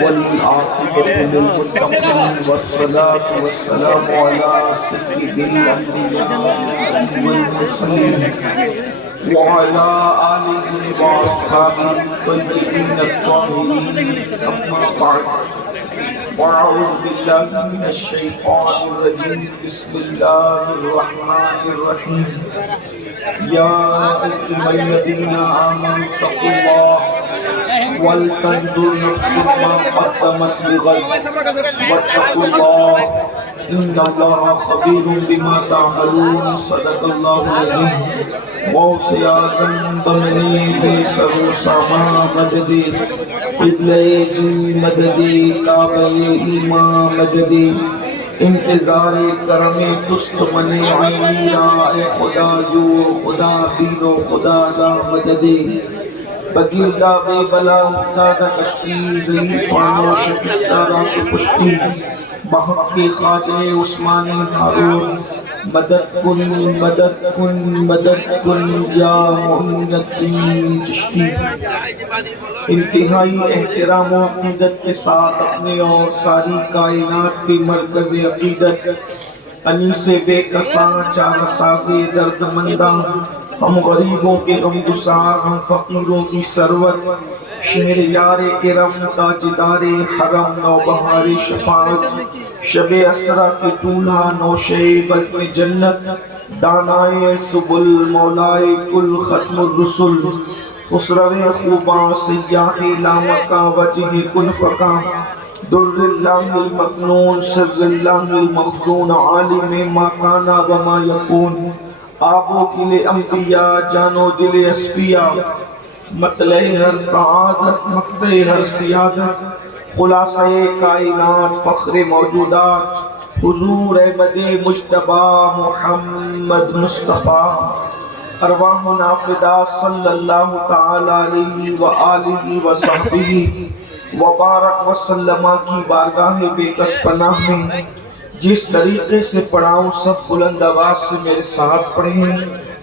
والعاقبة للمتقين والصلاة والسلام على سيد الأنبياء والمرسلين وعلى آله وأصحابه الطيبين الطاهرين أما بعد وأعوذ بالله من الشيطان الرجيم بسم الله الرحمن الرحيم يا أيها الذين آمنوا اتقوا الله ولتنظر نفس ما قدمت لغد واتقوا الله إن الله خبير بما تعملون صدق الله العظيم وصياغا ضمني بسر سما مددي قبلي مددي کعبہ ایمان مددی انتظار کرم تست من عینی را اے خدا جو خدا دین و خدا دا مددی بگیردہ بے بلا افتادہ کشتی ضعیف و شکستہ را کی پشتی بحق کے خواجہ عثمان ہارون مدد کن مدد کن مدد کن یا معین الدین چشتی انتہائی احترام و عقیدت کے ساتھ اپنے اور ساری کائنات کی مرکز عقیدت انیس بے کساں چار ساز درد مندہ ہم غریبوں کے غمگسار ہم فقیروں کی سرور شہر یار ارم تاجدار حرم نوبہار شفاعت شب اسرا کے دولہا نوشے بزم جنت دانائے سبل مولائے کل ختم الرسل خسرو خوباں سیاح لامکہ وجہ کن فقہ در اللہ المکنون سر اللہ المخزون عالم ما کانا وما یکون آبو کل انبیاء جانو دل اسفیاء مطلع ہر سعادت مقتع ہر سیادت خلاصہ کائنات فخر موجودات حضور احمد مجتبی محمد مصطفیٰ ارواح نافدہ صلی اللہ تعالی علیہ وآلہ وصحبہ وبارک وسلم کی بارگاہ بے کس پناہ میں جس طریقے سے پڑھاؤں سب بلند آواز سے میرے ساتھ پڑھیں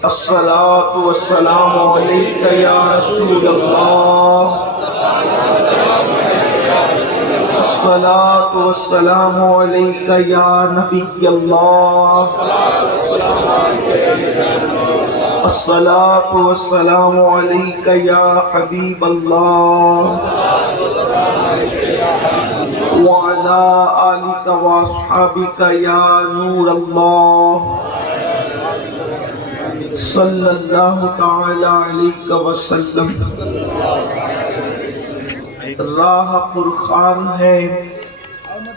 الصلاۃ والسلام علیک یا رسول اللہ الصلاۃ والسلام علیک یا نبی اللہ الصلاۃ والسلام علیک یا حبیب اللہ وعلى آلك وأصحابك يا نور الله صلی اللہ تعالی علیہ وسلم راہ پرخان ہے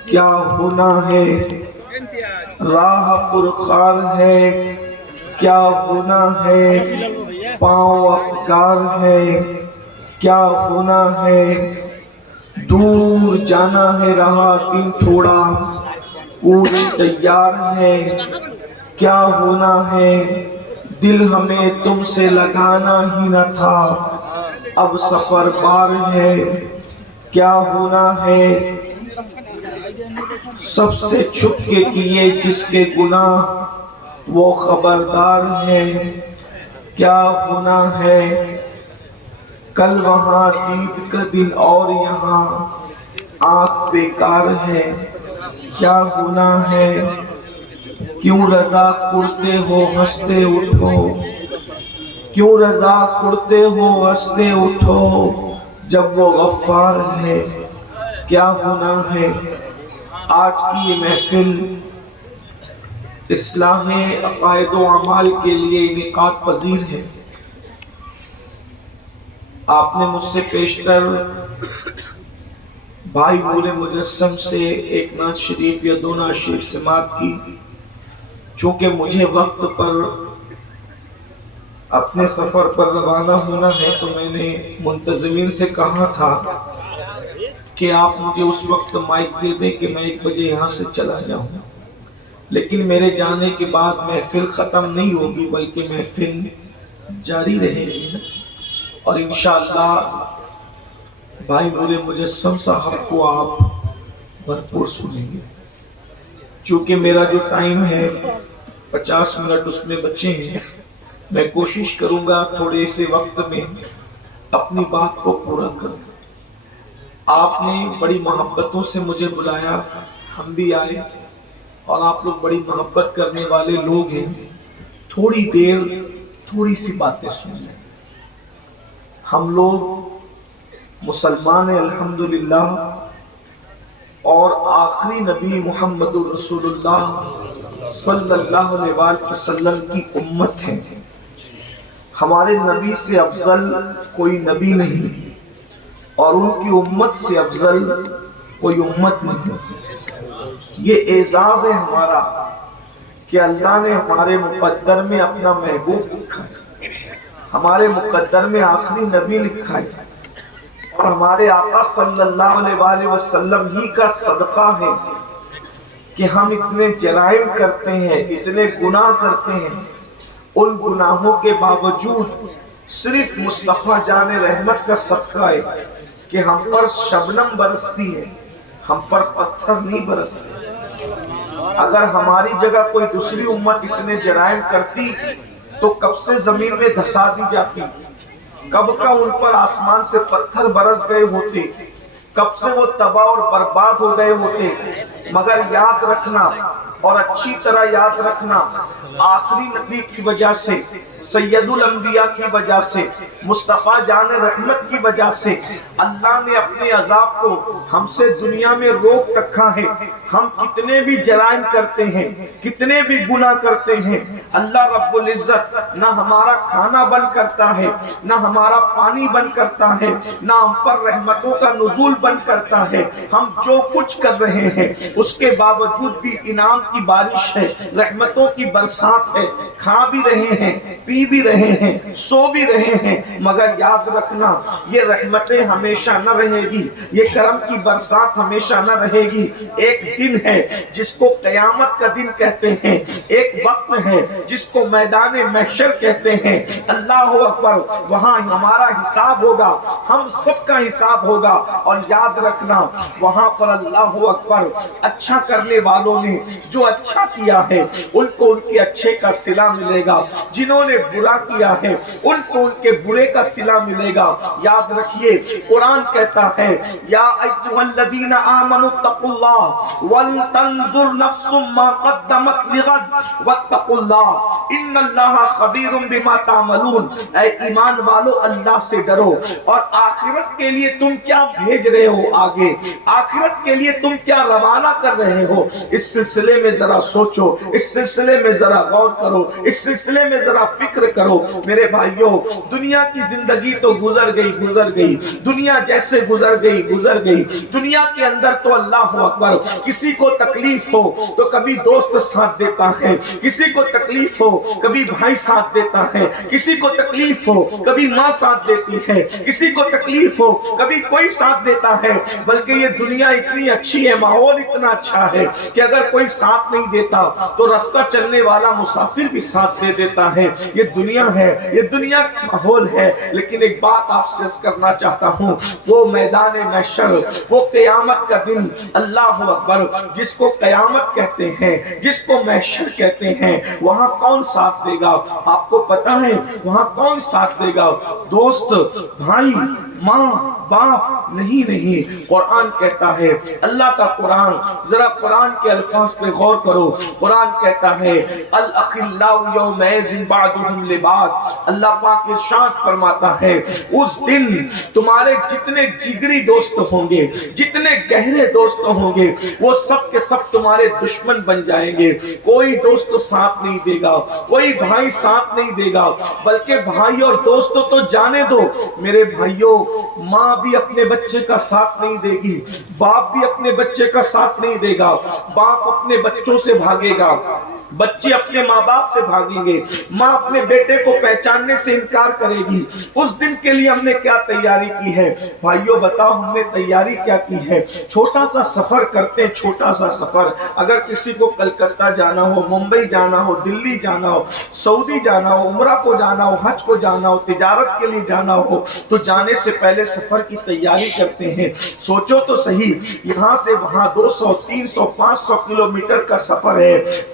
کیا ہونا ہے راہ پرخان ہے کیا ہونا ہے پاؤں افگار ہے کیا ہونا ہے دور جانا ہے رہا دن تھوڑا کوچ تیار ہے کیا ہونا ہے دل ہمیں تم سے لگانا ہی نہ تھا اب سفر بار ہے کیا ہونا ہے سب سے چھپ کے کیے جس کے گناہ وہ خبردار ہے کیا ہونا ہے کل وہاں عید کا دن اور یہاں آنکھ بیکار ہے کیا ہونا ہے کیوں رضا کرتے ہو ہنستے اٹھو کیوں رضا کرتے ہو ہنستے اٹھو جب وہ غفار ہے کیا ہونا ہے آج کی یہ محفل اصلاح عقائد و اعمال کے لیے انعقاد پذیر ہے آپ نے مجھ سے پیشتر بھائی مول مجسم سے ایک نعت شریف یا دو نعت شریف سماعت کی چونکہ مجھے وقت پر اپنے سفر پر روانہ ہونا ہے تو میں نے منتظمین سے کہا تھا کہ آپ مجھے اس وقت مائک دے دیں کہ میں 1 بجے یہاں سے چلا جاؤں لیکن میرے جانے کے بعد محفل ختم نہیں ہوگی بلکہ محفل جاری رہے گی اور انشاءاللہ بھائی مول مجسم صاحب کو آپ بھرپور سنیں گے چونکہ میرا جو ٹائم ہے 50 منٹ اس میں بچے ہیں میں کوشش کروں گا تھوڑے سے وقت میں اپنی بات کو پورا کروں آپ نے بڑی محبتوں سے مجھے بلایا، ہم بھی آئے، اور آپ لوگ بڑی محبت کرنے والے لوگ ہیں۔ تھوڑی دیر تھوڑی سی باتیں سن لیں۔ ہم لوگ مسلمان ہیں الحمدللہ، اور آخری نبی محمد رسول اللہ صلی اللہ علیہ وآلہ وسلم کی امت ہے۔ ہمارے نبی سے افضل کوئی نبی نہیں، اور ان کی امت سے افضل کوئی امت نہیں۔ یہ اعزاز ہے ہمارا کہ اللہ نے ہمارے مقدر میں اپنا محبوب لکھا ہے، ہمارے مقدر میں آخری نبی لکھا ہے، اور ہمارے آقا صلی اللہ علیہ وآلہ وسلم ہی کا صدقہ ہے کہ ہم اتنے جرائم کرتے ہیں، اتنے گناہ کرتے ہیں، ان گناہوں کے باوجود صرف مصطفیٰ جان رحمت کا صدقہ ہے کہ ہم پر شبنم برستی ہے، ہم پر پتھر نہیں برستے۔ اگر ہماری جگہ کوئی دوسری امت اتنے جرائم کرتی تو کب سے زمین میں دھسا دی جاتی، کب کا ان پر آسمان سے پتھر برس گئے ہوتے، کب سے وہ تباہ اور برباد ہو گئے ہوتے۔ مگر یاد رکھنا، اور اچھی طرح یاد رکھنا، آخری نبی کی وجہ سے، سید الانبیاء کی وجہ سے، مصطفیٰ جان رحمت کی وجہ سے اللہ نے اپنے عذاب کو ہم سے دنیا میں روک رکھا ہے۔ ہم کتنے بھی جرائم کرتے ہیں، کتنے بھی گناہ کرتے ہیں، اللہ رب العزت نہ ہمارا کھانا بند کرتا ہے، نہ ہمارا پانی بند کرتا ہے، نہ ہم پر رحمتوں کا نزول بند کرتا ہے۔ ہم جو کچھ کر رہے ہیں اس کے باوجود بھی انعام کی بارش ہے، رحمتوں کی برسات ہے، کھا بھی رہے ہیں، پی بھی رہے ہیں، سو بھی رہے ہیں، مگر یاد رکھنا یہ رحمتیں ہمیشہ نہ رہے گی، یہ کرم کی برسات ہمیشہ نہ رہے گی۔ ایک دن ہے جس کو قیامت کا دن کہتے ہیں، ایک وقت ہے جس کو میدان محشر کہتے ہیں۔ اللہ اکبر، وہاں ہمارا حساب ہوگا، ہم سب کا حساب ہوگا، اور یاد رکھنا وہاں پر اللہ اکبر اچھا کرنے والوں نے جو اچھا کیا ہے ان کو ان کے اچھے کا صلہ ملے گا، جنہوں نے برا کیا ہے ان کو ان کے برے کا صلہ ملے گا۔ یاد رکھیے قرآن کہتا ہے یا ایھا الذین آمنوا اتقوا اللہ ولتنظر نفس ما قدمت لغد واتقوا اللہ ان اللہ خبیر بما تعملون۔ اے ایمان والو اللہ سے ڈرو، اور آخرت کے لیے تم کیا بھیج رہے ہو آگے، آخرت کے لیے تم کیا روانہ کر رہے ہو، اس سلسلے میں ذرا سوچو، اس سلسلے میں ذرا غور کرو، اس سلسلے میں ذرا فکر کرو۔ میرے بھائیوں، دنیا کی زندگی تو گزر گئی، دنیا جیسے گزر گئی، دنیا کے اندر تو اللہ اکبر کسی کو تکلیف ہو تو کبھی دوست ساتھ دیتا ہے، کسی کو تکلیف ہو کبھی بھائی ساتھ دیتا ہے، کسی کو تکلیف ہو کبھی ماں ساتھ دیتی ہے، کسی کو تکلیف ہو کبھی کوئی ساتھ دیتا ہے۔ بلکہ یہ دنیا اتنی اچھی ہے، ماحول اتنا اچھا ہے کہ اگر کوئی ساتھ نہیں دیتا تو رستہ چلنے والا مسافر بھی ساتھ دے دیتا ہے۔ یہ دنیا ہے، یہ دنیا کا ماحول ہے۔ لیکن ایک بات آپ سے کرنا چاہتا ہوں، وہ میدان محشر، وہ قیامت کا دن، اللہ اکبر، جس کو قیامت کہتے ہیں، جس کو محشر کہتے ہیں، وہاں کون ساتھ دے گا؟ آپ کو پتا ہے وہاں کون ساتھ دے گا؟ دوست، بھائی، ماں، باپ نہیں۔ قرآن کہتا ہے، اللہ کا قرآن، ذرا قرآن کے الفاظ پہ غور کرو۔ قرآن کہتا ہے الاخلاء یومئذ بعضهم لبعض، اللہ پاک ارشاد فرماتا ہے اس دن تمہارے جتنے جگری دوست ہوں گے، جتنے گہرے دوست ہوں گے، وہ سب کے سب تمہارے دشمن بن جائیں گے۔ کوئی دوست ساتھ نہیں دے گا، کوئی بھائی ساتھ نہیں دے گا، بلکہ بھائی اور دوست تو جانے دو میرے بھائیوں، ماں بھی اپنے بچے کا ساتھ نہیں دے گی، باپ بھی اپنے بچے کا ساتھ نہیں دے گا، باپ اپنے بچوں سے بھاگے گا، بچے اپنے ماں باپ سے بھاگیں گے، ماں اپنے بیٹے کو پہچاننے سے انکار کرے گی۔ اس دن کے لیے ہم نے کیا تیاری کی ہے؟ بھائیوں بتاؤ، ہم نے تیاری کیا کی ہے؟ چھوٹا سا سفر کرتے ہیں، چھوٹا سا سفر۔ اگر کسی کو کلکتہ جانا ہو، ممبئی جانا ہو، دلی جانا ہو، سعودی جانا ہو، عمرہ کو جانا ہو، حج کو جانا ہو، تجارت کے لیے جانا ہو، تو جانے سے پہلے سفر کی تیاری کرتے ہیں۔ سوچو تو صحیح، یہاں سے وہاں 200، 300، 500 کلومیٹر کا سفر ہے،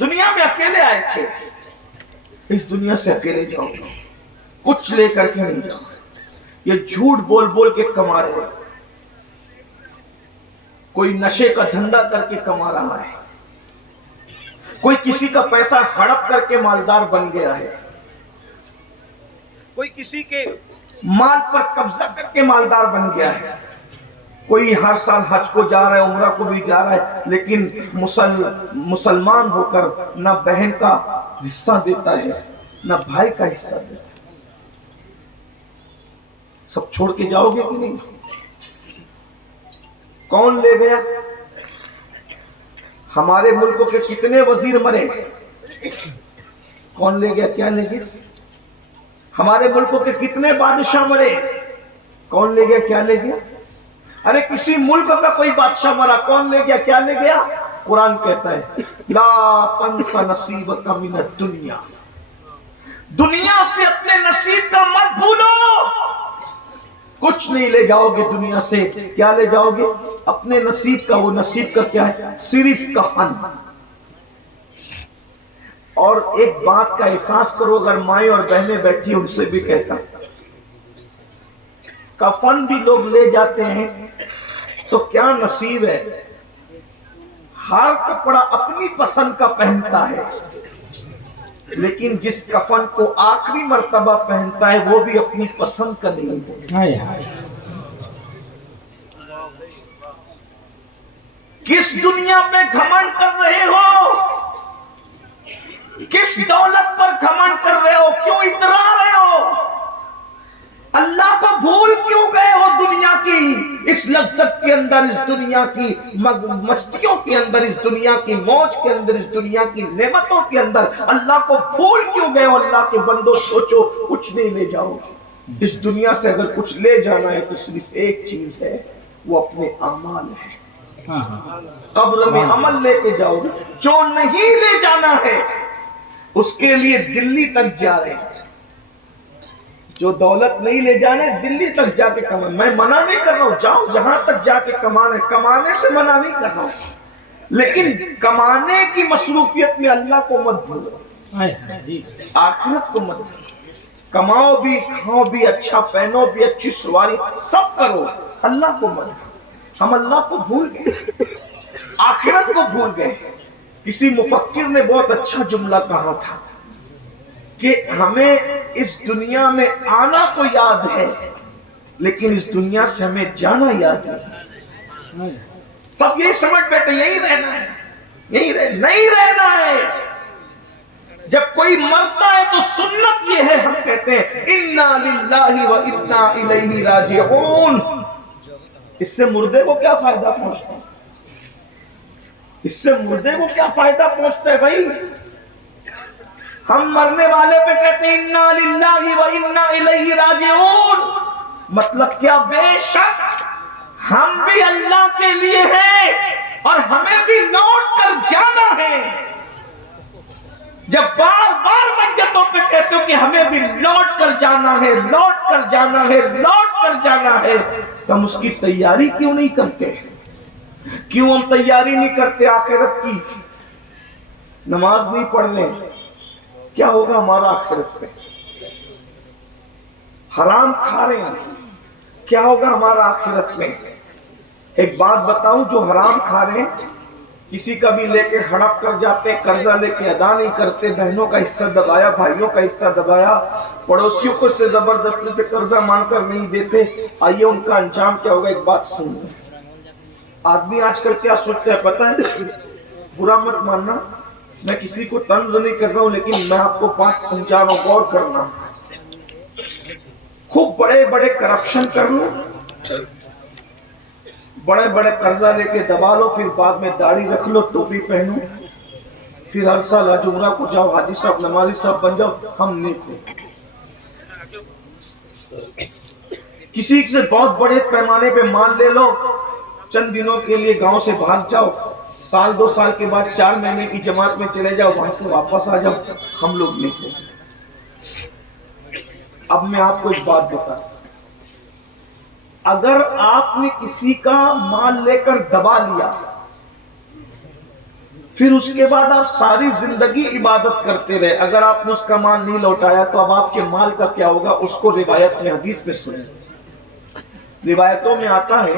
دنیا میں اکیلے آئے تھے، اس دنیا سے اکیلے جاؤ گے، کچھ لے کر کے نہیں جاؤ۔ یہ جھوٹ بول بول کے کما رہے ہیں، کوئی نشے کا دھندا کر کے کما رہا ہے، کوئی کسی کا پیسہ ہڑپ کر کے مالدار بن گیا ہے، کوئی کسی کے مال پر قبضہ کر کے مالدار بن گیا ہے، کوئی ہر سال حج کو جا رہا ہے، عمرہ کو بھی جا رہا ہے، لیکن مسلمان ہو کر نہ بہن کا حصہ دیتا ہے نہ بھائی کا حصہ دیتا ہے۔ سب چھوڑ کے جاؤ گے کہ نہیں؟ کون لے گیا؟ ہمارے ملک کے کتنے وزیر مرے؟ کون لے گیا؟ کیا لے گیا؟ ہمارے ملک کے کتنے بادشاہ مرے؟ کون لے گیا؟ کیا لے گیا؟ ارے کسی ملک کا کوئی بادشاہ مرا، کون لے گیا؟ کیا لے گیا؟ قرآن کہتا ہے لا تنس نصیبک من الدنیا، دنیا سے اپنے نصیب کا مت بھولو۔ کچھ نہیں لے جاؤ گے دنیا سے، کیا لے جاؤ گے؟ اپنے نصیب کا۔ وہ نصیب کا کیا ہے؟ صرف کفن۔ اور ایک بات کا احساس کرو، اگر مائیں اور بہنیں بیٹھی ان سے بھی کہتا، کفن بھی لوگ لے جاتے ہیں تو کیا نصیب ہے، ہر کپڑا اپنی پسند کا پہنتا ہے، لیکن جس کفن کو آخری مرتبہ پہنتا ہے وہ بھی اپنی پسند کا نہیں ہے۔ کس دنیا پہ گھمنڈ کر رہے ہو؟ کس دولت پر گھمنڈ کر رہے ہو؟ کیوں اترا رہے ہو؟ اللہ کو بھول کیوں گئے ہو؟ دنیا کی اس لذت کے اندر، اس دنیا کی مستیوں کے اندر، اس دنیا کی موج کے اندر، اس دنیا کی نعمتوں کے اندر اللہ کو بھول کیوں گئے ہو؟ اللہ کے بندو سوچو، کچھ نہیں لے جاؤ۔ اس دنیا سے اگر کچھ لے جانا ہے تو صرف ایک چیز ہے، وہ اپنے اعمال ہے۔ قبر میں عمل لے کے جاؤ گے۔ جو نہیں لے جانا ہے اس کے لیے دلی تک جا رہے ہیں، جو دولت نہیں لے جانے دلی تک جا کے کمانے۔ میں منع نہیں کر رہا ہوں، جاؤ جہاں تک جا کے کمانے، کمانے سے منع نہیں کر رہا ہوں، لیکن کمانے کی مصروفیت میں اللہ کو مت بھولو، آخرت کو مت بھولو۔ کماؤ بھی، کھاؤ بھی، اچھا پہنو بھی، اچھی سواری سب کرو، اللہ کو مت۔ ہم اللہ کو بھول گئے، آخرت کو بھول گئے۔ کسی مفکر نے بہت اچھا جملہ کہا تھا کہ ہمیں اس دنیا میں آنا تو یاد ہے لیکن اس دنیا سے ہمیں جانا یاد نہیں۔ سب یہ سمجھ بیٹھے یہی رہنا ہے، نہیں رہنا ہے۔ جب کوئی مرتا ہے تو سنت یہ ہے، ہم کہتے ہیں انا للہ و انا الیہ راجعون۔ اس سے مردے کو کیا فائدہ پہنچتا ہے؟ اس سے مردے کو کیا فائدہ پہنچتا ہے بھائی؟ ہم مرنے والے پہ کہتے ہیں انا للہ و انا الیہ راجعون، مطلب کیا؟ بے شک ہم بھی اللہ کے لیے ہیں اور ہمیں بھی لوٹ کر جانا ہے۔ جب بار بار میتوں پہ کہتے ہو کہ ہمیں بھی لوٹ کر جانا ہے، لوٹ کر جانا ہے، لوٹ کر جانا ہے، تو ہم اس کی تیاری کیوں نہیں کرتے؟ کیوں ہم تیاری نہیں کرتے آخرت کی؟ نماز نہیں پڑھ لیں، کیا ہوگا ہمارا آخرت پہ؟ حرام کھا رہے ہیں، کیا ہوگا ہمارا آخرت میں؟ ایک بات بتاؤں، جو حرام کھا رہے ہیں کسی کا بھی لے کے ہڑپ کر جاتے، قرضہ لے کے ادا نہیں کرتے، بہنوں کا حصہ دبایا، بھائیوں کا حصہ دبایا، پڑوسیوں کو سے زبردستی سے قرضہ مانگ کر نہیں دیتے، آئیے ان کا انجام کیا ہوگا؟ ایک بات سن لیں۔ آدمی آج کل کیا سوچتا ہے پتہ ہے؟ برا مت ماننا، میں کسی کو طنز نہیں کر رہا ہوں، لیکن میں آپ کو بات سمجھا رہا ہوں، غور کرنا۔ خوب بڑے بڑے کرپشن کر لو، بڑے بڑے قرضہ لے کے دبا لو، پھر بعد میں داڑھی رکھ لو، ٹوپی پہنو، پھر ہر سال حج عمرہ کو جاؤ، حاجی صاحب نمازی صاحب بن جاؤ، ہم نیک ہو۔ کسی سے بہت بڑے پیمانے پہ مال لے لو، چند دنوں کے لیے گاؤں سے بھاگ جاؤ، سال دو سال کے بعد 4 مہینے کی جماعت میں چلے جاؤ، وہاں سے واپس آ جاؤ، ہم لوگ نیک ہو۔ اب میں آپ کو ایک بات بتا، اگر آپ نے کسی کا مال لے کر دبا لیا، پھر اس کے بعد آپ ساری زندگی عبادت کرتے رہے، اگر آپ نے اس کا مال نہیں لوٹایا تو اب آپ کے مال کا کیا ہوگا؟ اس کو روایت میں، حدیث میں سنیں۔ روایتوں میں آتا ہے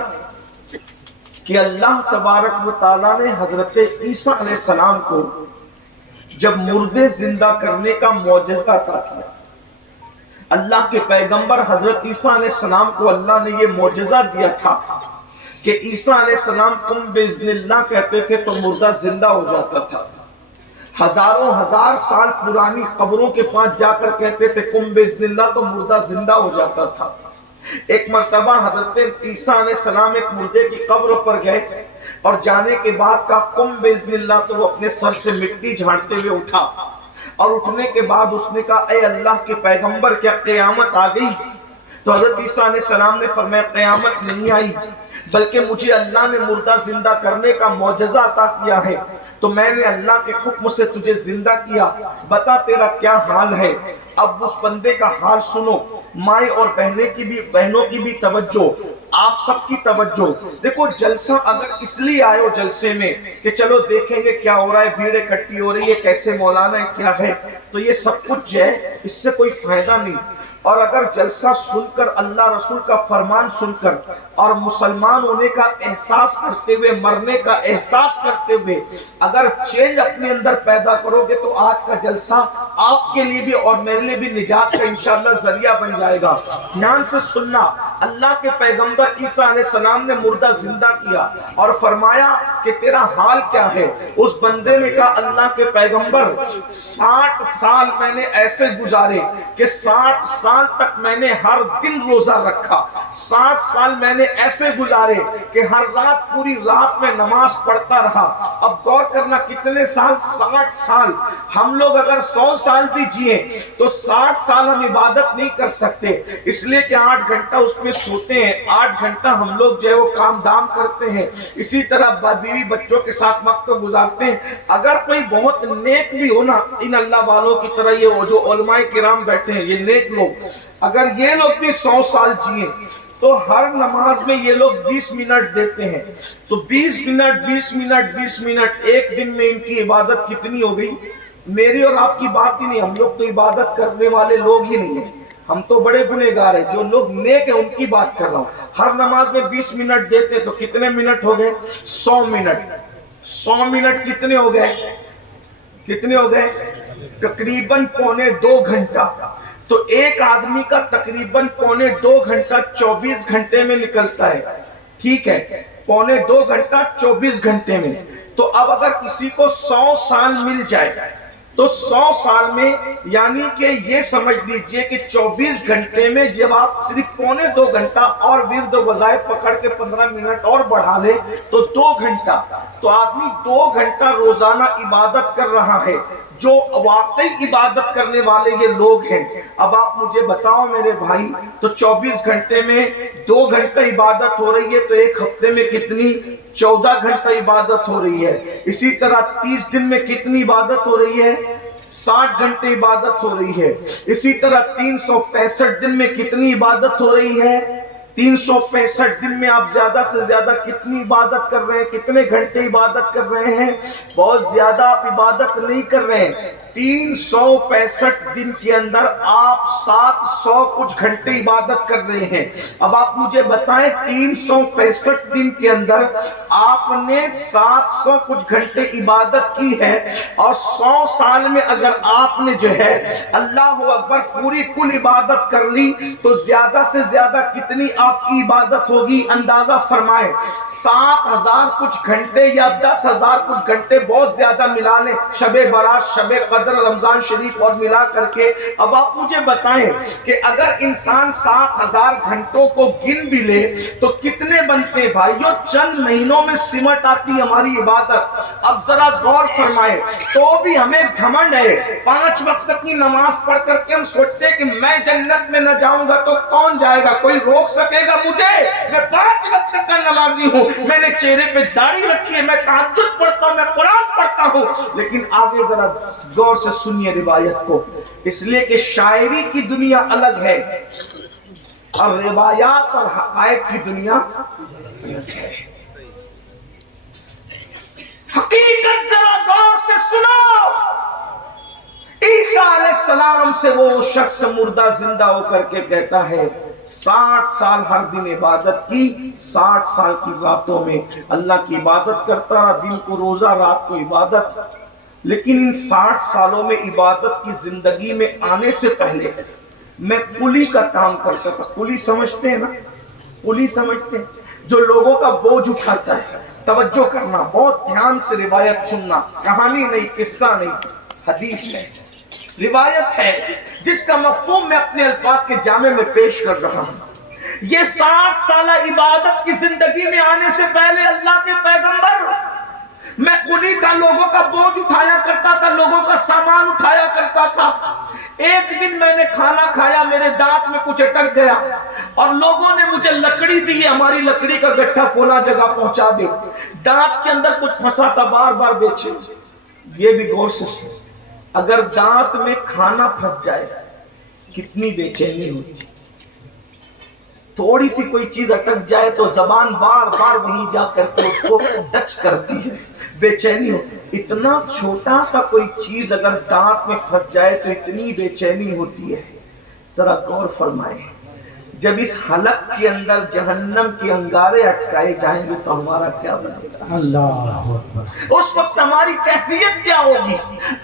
کہ اللہ تبارک و تعالیٰ نے حضرت عیسیٰ علیہ السلام کو جب مردے زندہ کرنے کا معجزہ عطا کیا، اللہ کے پیغمبر حضرت عیسیٰ علیہ السلام کو اللہ نے یہ معجزہ دیا تھا کہ عیسیٰ علیہ السلام تم باذن اللہ کہتے تھے تو مردہ زندہ ہو جاتا تھا۔ ہزاروں ہزار سال پرانی قبروں کے پاس جا کر کہتے تھے کم باذن اللہ تو مردہ زندہ ہو جاتا تھا۔ ایک مرتبہ حضرت عیسیٰ علیہ السلام ایک مردے کی قبر پر گئے اور جانے کے بعد کہا کم باذن اللہ، تو وہ اپنے سر سے مٹی جھاڑتے ہوئے اٹھا، اور اٹھنے کے بعد اس نے کہا اے اللہ کے پیغمبر کیا قیامت آ گئی؟ تو حضرت عیسیٰ علیہ السلام نے فرمایا قیامت نہیں آئی، بلکہ مجھے اللہ نے مردہ زندہ کرنے کا معجزہ عطا کیا ہے، تو میں نے اللہ کے حکم سے تجھے زندہ کیا، بتا تیرا کیا حال ہے؟ اب اس بندے کا حال سنو، مائیں اور بہنوں کی بھی توجہ، آپ سب کی توجہ۔ دیکھو جلسہ اگر اس لیے آئے ہو جلسے میں کہ چلو دیکھیں گے کیا ہو رہا ہے، بھیڑ اکٹھی ہو رہی ہے، کیسے مولانا ہے، کیا ہے، تو یہ سب کچھ جو ہے اس سے کوئی فائدہ نہیں۔ اور اگر جلسہ سن کر، اللہ رسول کا فرمان سن کر اور مسلمان ہونے کا احساس کرتے ہوئے، مرنے کا احساس کرتے ہوئے اگر چینج اپنے اندر پیدا کرو گے تو آج کا جلسہ آپ کے لیے بھی اور میرے لیے بھی نجات کا انشاءاللہ ذریعہ بن جائے گا۔ دھیان سے سننا، اللہ کے پیغمبر عیسیٰ علیہ السلام نے مردہ زندہ کیا اور فرمایا کہ تیرا حال کیا ہے؟ اس بندے نے کہا اللہ کے پیغمبر 60 سال میں نے ایسے گزارے کہ 60 سال تک میں نے ہر دن روزہ رکھا، 60 سال میں نے ایسے گزارے کہ ہر رات پوری رات میں نماز پڑھتا رہا۔ اب غور کرنا کتنے سال؟ 60 سال۔ ہم لوگ اگر 100 سال بھی جیے تو 60 سال ہم عبادت نہیں کر سکتے، اس لیے کہ 8 گھنٹہ اس میں سوتے ہیں، 8 گھنٹہ ہم لوگ جو ہے وہ کام دام کرتے ہیں، اسی طرح بیوی بچوں کے ساتھ وقت گزارتے ہیں۔ اگر کوئی بہت نیک بھی ہو نا، ان اللہ والوں کی طرح یہ وہ جو علماء کرام بیٹھے ہیں، یہ نیک لوگ، اگر یہ لوگ بھی 100 سال جیے تو ہر نماز میں یہ لوگ 20 منٹ دیتے ہیں، تو 20 منٹ 20 منٹ 20 منٹ ایک دن میں ان کی عبادت کتنی ہو گئی؟ میری اور آپ کی بات ہی نہیں، ہم لوگ تو عبادت کرنے والے لوگ ہی نہیں ہیں، ہم تو بڑے گنہگار ہیں، جو لوگ نیک ہیں ان کی بات کر رہا ہوں۔ ہر نماز میں 20 منٹ دیتے ہیں تو کتنے منٹ ہو گئے؟ 100 منٹ۔ 100 منٹ کتنے ہو گئے؟ کتنے ہو گئے؟ تقریباً پونے 2 گھنٹہ۔ تو ایک آدمی کا تقریباً پونے 2 گھنٹہ 24 گھنٹے میں نکلتا ہے، ٹھیک ہے، پونے 2 گھنٹہ 24 گھنٹے میں۔ تو اب اگر کسی کو 100 سال مل جائے تو 100 سال میں یعنی کہ یہ سمجھ لیجئے کہ 24 گھنٹے میں جب آپ صرف پونے 2 گھنٹہ اور ورد و وظائف پکڑ کے 15 منٹ اور بڑھا لے تو 2 گھنٹہ، تو آدمی 2 گھنٹہ روزانہ عبادت کر رہا ہے۔ جو واقعی عبادت کرنے والے یہ لوگ ہیں، اب آپ مجھے بتاؤ میرے بھائی، تو 24 گھنٹے میں 2 گھنٹہ عبادت ہو رہی ہے تو ایک ہفتے میں کتنی؟ 14 گھنٹہ عبادت ہو رہی ہے۔ اسی طرح 30 دن میں کتنی عبادت ہو رہی ہے؟ 60 گھنٹے عبادت ہو رہی ہے۔ اسی طرح 365 دن میں کتنی عبادت ہو رہی ہے؟ 365 دن میں آپ زیادہ سے زیادہ کتنی عبادت کر رہے ہیں؟ کتنے گھنٹے عبادت کر رہے ہیں؟ بہت زیادہ آپ عبادت نہیں کر رہے ہیں۔ 365 دن کے اندر آپ 700 کچھ گھنٹے عبادت کر رہے ہیں۔ اب آپ مجھے بتائیں 365 دن کے اندر آپ نے 700 کچھ گھنٹے عبادت کی ہے، اور 100 سال میں اگر آپ نے جو ہے اللہ اکبر پوری کل عبادت کر لی تو زیادہ سے زیادہ کتنی آپ کی عبادت ہوگی؟ اندازہ فرمائیں۔ 7000 کچھ گھنٹے یا 10,000 کچھ گھنٹے، بہت زیادہ ملا لیں، شب برات، شب قدر، رمضان شریف اور ملا کر کے۔ اب آپ مجھے بتائیں کہ اگر انسان 7000 گھنٹوں کو گن بھی لے تو کتنے بنتے ہیں بھائیوں؟ چند مہینوں میں سمٹ آتی ہماری عبادت۔ اب ذرا غور فرمائیں، تو بھی ہمیں گھمنڈ ہے، 5 وقت کی نماز پڑھ کر کے ہم سوچتے ہیں کہ میں جنت میں نہ جاؤں گا تو کون جائے گا؟ کوئی روک سکے گا مجھے؟ میں 5 وقت کا نمازی ہوں، میں نے چہرے پہ داڑھی رکھی ہے، میں تہجد پڑھتا ہوں، میں قرآن پڑھتا ہوں۔ لیکن آگے ذرا غور سے سنیے روایت کو، اس لیے کہ شاعری کی دنیا الگ ہے اور روایات اور حقائق کی دنیا الگ ہے۔ حقیقت ذرا غور سے سنو، عیسیٰ علیہ السلام سے وہ شخص مردہ زندہ ہو کر کے کہتا ہے 60 سال ہر دن عبادت کی، 60 سال کی راتوں میں اللہ کی عبادت کرتا رہا، دن کو روزہ رات کو عبادت. لیکن ان 60 سالوں میں عبادت کی زندگی میں آنے سے پہلے میں کلی کا کام کرتا تھا. کلی سمجھتے ہیں نا؟ کلی سمجھتے ہیں جو لوگوں کا بوجھ اٹھاتا ہے. توجہ کرنا، بہت دھیان سے روایت سننا، کہانی نہیں، قصہ نہیں، حدیث ہے، روایت ہے جس کا مفہوم میں اپنے الفاظ کے جامع میں پیش کر رہا ہوں. یہ 60 سالہ عبادت کی زندگی میں آنے سے پہلے اللہ کے پیغمبر، میں کلی کا لوگوں کا بوجھ اٹھایا کرتا تھا، لوگوں کا سامان اٹھایا کرتا تھا. ایک دن میں نے کھانا کھایا، میرے دانت میں کچھ اٹک گیا اور لوگوں نے مجھے لکڑی دی، ہماری لکڑی کا گٹھا فلاں جگہ پہنچا دے. دانت کے اندر کچھ پھنسا تھا، بار بار بیچے. یہ بھی غور سے سن، اگر دانت میں کھانا پھنس جائے کتنی بے چینی ہوتی. تھوڑی سی کوئی چیز اٹک جائے تو زبان بار بار وہیں جا کر کے اس کو ٹچ کرتی ہے، بے چینی ہو. اتنا چھوٹا سا کوئی چیز اگر دانت میں پھنس جائے تو اتنی بے چینی ہوتی ہے. ذرا غور فرمائیں، جب اس حلق کے اندر جہنم کے انگارے اٹکائے جائیں گے تو ہمارا کیا بنے گا؟ اللہ، اس وقت ہماری کیفیت کیا ہوگی؟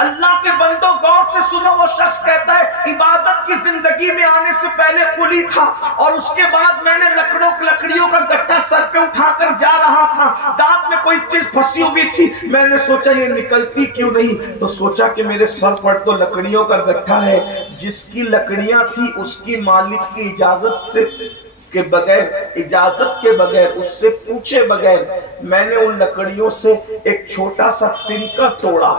اللہ کے بندوں غور سے سنو. وہ شخص کہتا ہے عبادت کی زندگی میں آنے سے پہلے کلی تھا اور اس کے بعد میں نے لکڑیوں کا گٹھا سر پہ اٹھا کر جا رہا تھا، دانت میں کوئی چیز پھنسی ہوئی تھی، میں نے سوچا یہ نکلتی کیوں نہیں، تو سوچا کہ میرے سر پر تو لکڑیوں کا گٹھا ہے، جس کی لکڑیاں تھی اس کی مالک کی اجازت کے بغیر، اجازت کے بغیر، اس سے پوچھے بغیر میں نے ان لکڑیوں سے ایک چھوٹا سا تنکا توڑا.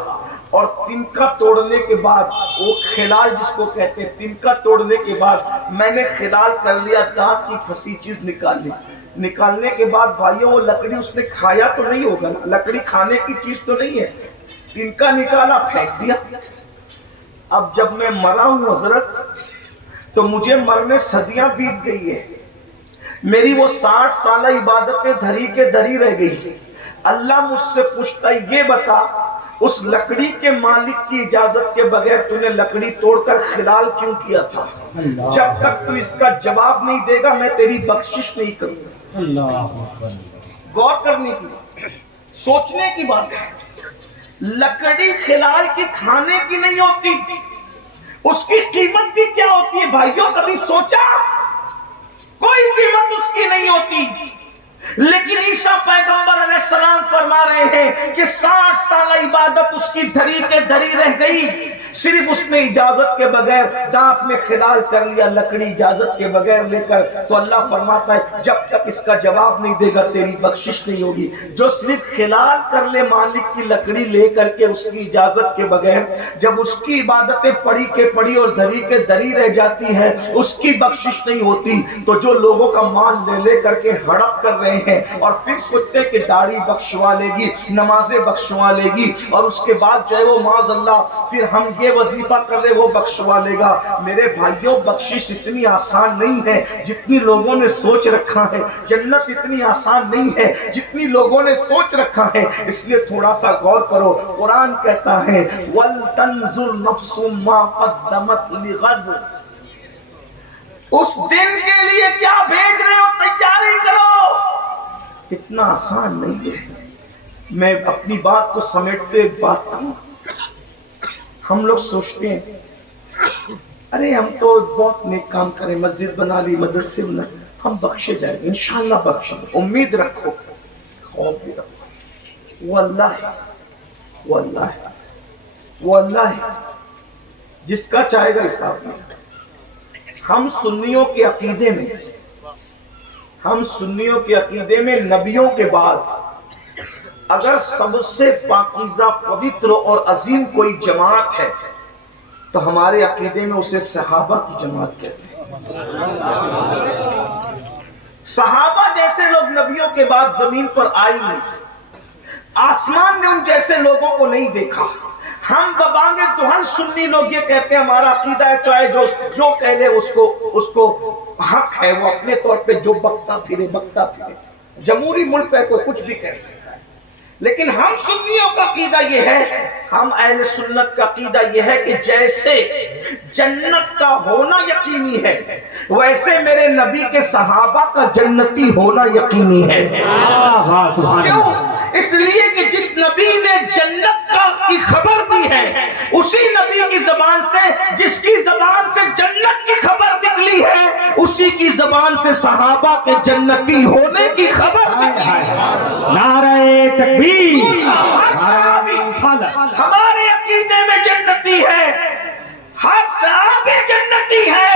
اور تنکا توڑنے کے بعد وہ خلال جس کو کہتے ہیں، تنکا توڑنے کے بعد میں نے خلال کر لیا، دانت کی پھنسی چیز نکال لی. نکالنے کے بعد بھائیوں وہ لکڑی اس نے کھایا تو نہیں ہوگا نا، لکڑی کھانے کی چیز تو نہیں ہے. تنکا نکالا، پھینک دیا. اب جب میں مرا ہوں حضرت تو مجھے مرنے صدیاں بیت گئی ہے، میری وہ 60 سالہ عبادتیں دھری کے دھری رہ گئی. اللہ مجھ سے پوچھتا ہے یہ بتا اس لکڑی کے مالک کی اجازت کے بغیر تو نے لکڑی توڑ کر خلال کیوں کیا تھا؟ جب تک تو اس کا جواب نہیں دے گا میں تیری بخشش نہیں کروں گا. اللہ، غور کرنے کی، سوچنے کی بات ہے. لکڑی خلال کی کھانے کی نہیں ہوتی، اس کی قیمت بھی کیا ہوتی ہے بھائیوں؟ کبھی سوچا؟ کوئی قیمت اس کی نہیں ہوتی. لیکن عیسیٰ پیغمبر علیہ السلام فرما رہے ہیں کہ 60 سالہ عبادت اس کی دھری کے دھری رہ گئی، صرف اس نے اجازت کے بغیر دانت میں خلال کر لیا، لکڑی اجازت کے بغیر لے کر. تو اللہ فرماتا ہے جب تک اس کا جواب نہیں دے گا تیری بخشش نہیں ہوگی. جو صرف خلال کر لے مالک کی لکڑی لے کر کے اس کی اجازت کے بغیر، جب اس کی عبادتیں پڑی کے پڑی اور دھری کے دھری رہ جاتی ہے اس کی بخشش نہیں ہوتی. تو جو لوگوں کا مال لے لے کر کے ہڑپ کر رہے ہیں اور پھر سوچتے کہ داڑھی بخشوا لے گی، نمازیں بخشوا لے گی، اور اس کے بعد جو ہے وہ معاذ اللہ پھر ہم یہ وظیفہ کر لے وہ بخشوا لے گا. میرے بھائیوں بخشش اتنی آسان نہیں ہے جتنی لوگوں نے سوچ رکھا ہے. جنت اتنی آسان نہیں ہے جتنی لوگوں نے سوچ رکھا ہے. اس لیے تھوڑا سا غور کرو. قرآن کہتا ہے وَلْتَنْظُرْ نَفْسٌ مَا قَدَّمَتْ لِغَدٍ، اس دن کے لیے کیا بھیج رہے ہو تیاری کرو. اتنا آسان نہیں ہے. میں اپنی بات کو سمیٹتے ایک بات کہوں. ہم لوگ سوچتے ہیں ارے ہم تو بہت نیک کام کریں، مسجد بنا لی، مدرسے بنا، ہم بخشے جائیں گے، انشاءاللہ بخشیں. امید رکھو، خوف بھی رکھو. وہ اللہ ہے، وہ اللہ ہے، وہ اللہ ہے جس کا چاہے گا حساب نہیں. ہم سنیوں کے عقیدے میں، ہم سنیوں کے عقیدے میں نبیوں کے بعد اگر سب سے پاکیزہ، پوتر اور عظیم کوئی جماعت ہے تو ہمارے عقیدے میں اسے صحابہ کی جماعت کہتے ہیں. صحابہ جیسے لوگ نبیوں کے بعد زمین پر آئے نہیں، آسمان نے ان جیسے لوگوں کو نہیں دیکھا. ہم ببانگے دہن سنی لوگ یہ کہتے ہیں ہمارا عقیدہ ہے چاہے جو کہہ لے اس کو حق ہے، وہ اپنے طور پہ جو بکتا پھرے. جمہوری ملک ہے، کوئی کچھ بھی کہہ سکتا ہے. لیکن ہم سنیوں کا عقیدہ یہ ہے، ہم اہل سنت کا عقیدہ یہ ہے کہ جیسے جنت کا ہونا یقینی ہے، ویسے میرے نبی کے صحابہ کا جنتی ہونا یقینی ہے۔ کیوں؟ اس لیے کہ جس نبی نے جنت کی خبر دی ہے، اسی نبی کی زبان سے، جس کی زبان سے جنت کی خبر نکلی ہے، اسی کی زبان سے صحابہ کے جنتی ہونے کی خبر نکلی ہے۔ نعرہ تکبیر! ہر صحابی ہمارے عقیدے میں جنتی ہے، ہر صحابی جنتی ہے۔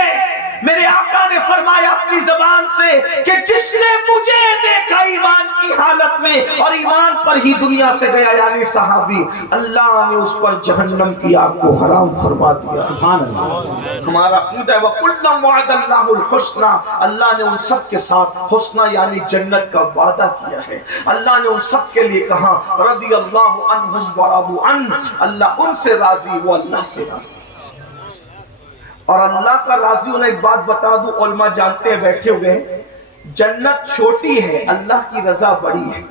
میرے آقا نے فرمایا اپنی زبان سے کہ جس نے مجھے دیکھا ایمان کی حالت میں اور ایمان پر ہی دنیا سے گیا، یعنی صحابی، اللہ نے اس پر جہنم کی آگ کو حرام فرما دیا۔ سبحان اللہ! ہمارا عقیدہ ہے وَكُلًّا وَعَدَ اللَّهُ الْحُسْنَى، اللہ نے ان سب کے ساتھ حسنہ یعنی جنت کا وعدہ کیا ہے۔ اللہ نے ان سب کے لیے کہا رضی اللہ عنہم ورضوا عنہ، اللہ ان سے راضی، وہ اللہ سے راضی۔ اور اللہ کا راضی ہونا، ایک بات بتا دوں، علماء جانتے ہیں بیٹھے ہوئے ہیں، جنت چھوٹی ہے، اللہ کی رضا بڑی ہے۔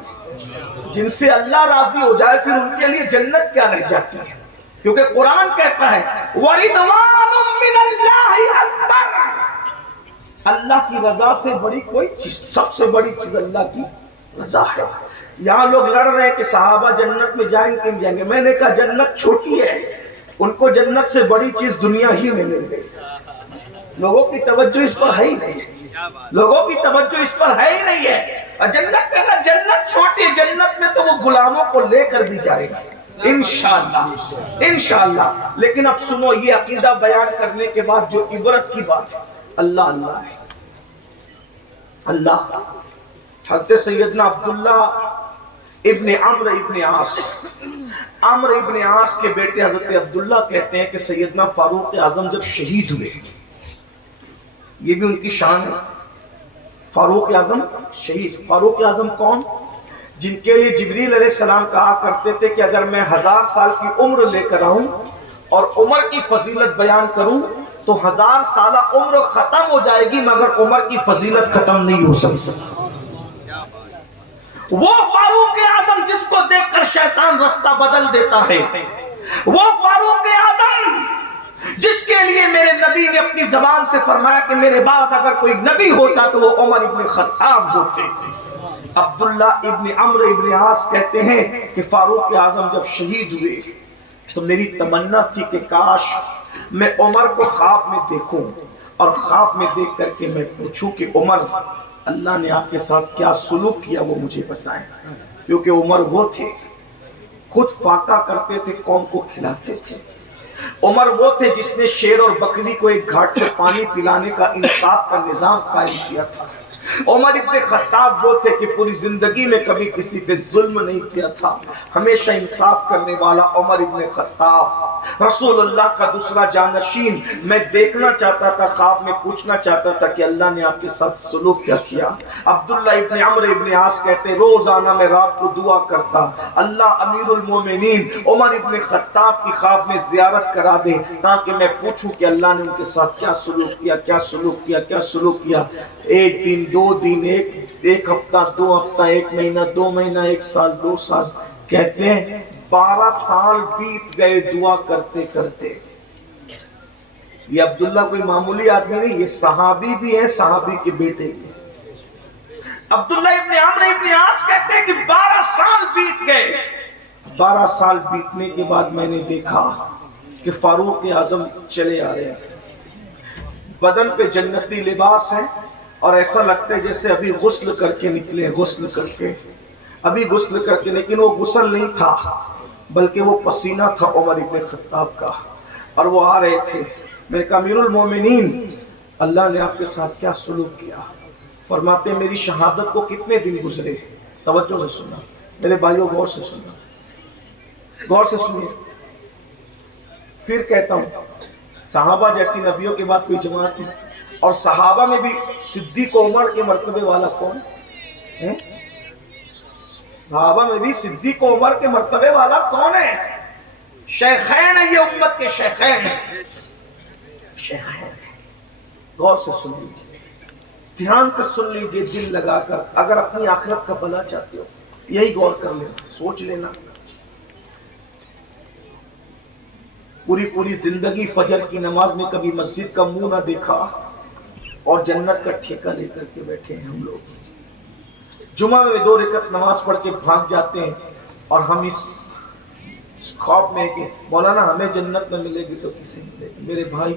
جن سے اللہ راضی ہو جائے پھر ان کے لیے جنت کیا رہ جاتی ہے، کیونکہ قرآن کہتا ہے وَرِضْوَانٌ مِّنَ اللَّهِ أَكْبَرُ، اللہ کی رضا سے بڑی کوئی چیز، سب سے بڑی چیز اللہ کی رضا ہے۔ یہاں لوگ لڑ رہے ہیں کہ صحابہ جنت میں جائیں کہ نہیں جائیں گے، میں نے کہا جنت چھوٹی ہے، ان کو جنت سے بڑی چیز دنیا ہی میں مل گئی۔ لوگوں کی توجہ اس پر ہے ہی نہیں، لوگوں کی توجہ اس پر ہے ہی نہیں ہے۔ اور جنت میں نہ، جنت چھوٹی ہے، جنت میں تو وہ غلاموں کو لے کر بھی جائے گا انشاءاللہ، انشاءاللہ۔ لیکن اب سنو، یہ عقیدہ بیان کرنے کے بعد جو عبرت کی بات ہے، اللہ اللہ ہے، اللہ۔ حضرت سیدنا عبداللہ ابن عمرو ابن عاص، عمرو ابن عاص کے بیٹے حضرت عبداللہ کہتے ہیں کہ سیدنا فاروق اعظم جب شہید ہوئے، یہ بھی ان کی شان ہے، فاروق اعظم شہید۔ فاروق اعظم کون؟ جن کے لیے جبریل علیہ السلام کہا کرتے تھے کہ اگر میں 1000 سال کی عمر لے کر آؤں اور عمر کی فضیلت بیان کروں تو 1000 سالہ عمر ختم ہو جائے گی مگر عمر کی فضیلت ختم نہیں ہو سکتی۔ وہ فاروق اعظم جس کو دیکھ کر شیطان رستہ بدل دیتا ہے، وہ فاروق اعظم جس کے لیے میرے نبی نے اپنی زبان سے فرمایا کہ میرے بعد اگر کوئی نبی ہوتا تو وہ عمر ابن خطاب ہوتے۔ عبداللہ ابن عمرو ابن عاص کہتے ہیں کہ فاروق اعظم جب شہید ہوئے تو میری تمنا تھی کہ کاش میں عمر کو خواب میں دیکھوں اور خواب میں دیکھ کر کے میں پوچھوں کہ عمر، اللہ نے آپ کے ساتھ کیا سلوک کیا وہ مجھے بتائیں، کیونکہ عمر وہ تھے خود فاقہ کرتے تھے، قوم کو کھلاتے تھے۔ عمر وہ تھے جس نے شیر اور بکری کو ایک گھاٹ سے پانی پلانے کا انصاف کا نظام قائم کیا تھا۔ عمر ابن خطاب وہ تھے کہ پوری زندگی میں کبھی کسی پہ ظلم نہیں کیا تھا، ہمیشہ انصاف کرنے والا عمر ابن خطاب، رسول اللہ کا دوسرا جانشین۔ میں دیکھنا چاہتا تھا، خواب میں پوچھنا چاہتا تھا کہ اللہ نے آپ کے ساتھ سلوک کیا کیا۔ عبداللہ ابن عمرو ابن عاص کہتے روزانہ میں رات کو دعا کرتا، اللہ امیر المومنین عمر ابن خطاب کی خواب میں زیارت کرا دے تاکہ میں پوچھوں کہ اللہ نے ان کے ساتھ کیا سلوک کیا، کیا سلوک کیا، کیا سلوک کیا۔ ایک دن، دو دن، ایک ہفتہ، 2 ہفتہ، 1 مہینہ، 2 مہینہ، 1 سال، 2 سال، کہتے ہیں 12 سال بیت گئے دعا کرتے کرتے۔ یہ عبداللہ کوئی معمولی آدمی نہیں، یہ صحابی بھی ہے، صحابی کے بیٹے بھی۔ عبداللہ ابن عمرو ابن عاص کہتے ہیں کہ 12 سال بیت گئے۔ 12 سال بیتنے کے بعد میں نے دیکھا کہ فاروق اعظم چلے آ رہے ہیں، بدن پہ جنتی لباس ہے اور ایسا لگتا ہے جیسے ابھی غسل کر کے نکلے، غسل کر کے، ابھی غسل کر کے، لیکن وہ غسل نہیں تھا بلکہ وہ پسینہ تھا عمر ابن خطاب کا، اور وہ آ رہے تھے۔ میں نے کہا امیر المومنین، اللہ نے آپ کے ساتھ کیا سلوک کیا؟ فرماتے میری شہادت کو کتنے دن گزرے؟ توجہ سے سننا میرے بھائیوں، غور سے سننا، غور سے سنیے۔ پھر کہتا ہوں، صحابہ جیسی نبیوں کے بعد کوئی جماعت نہیں، اور صحابہ میں بھی صدیق و عمر کے مرتبے والا کون ہے؟ صحابہ میں بھی صدیق و عمر کے مرتبے والا کون ہے؟ شیخین ہیں، یہ امت کے شیخین ہیں، شیخین۔ غور سے سن لیجیے، دھیان سے سن لیجیے، دل لگا کر، اگر اپنی آخرت کا بھلا چاہتے ہو۔ یہی غور کر لینا، سوچ لینا. پوری زندگی فجر کی نماز میں کبھی مسجد کا منہ نہ دیکھا اور جنت کا ٹھیکہ لے کر کے بیٹھے ہیں ہم لوگ. جمعہ میں 2 رکعت نماز پڑھ کے بھاگ جاتے ہیں اور ہم اس خواب میں کہ مولانا ہمیں جنت میں ملے گی تو کسے ملے گی. میرے بھائی،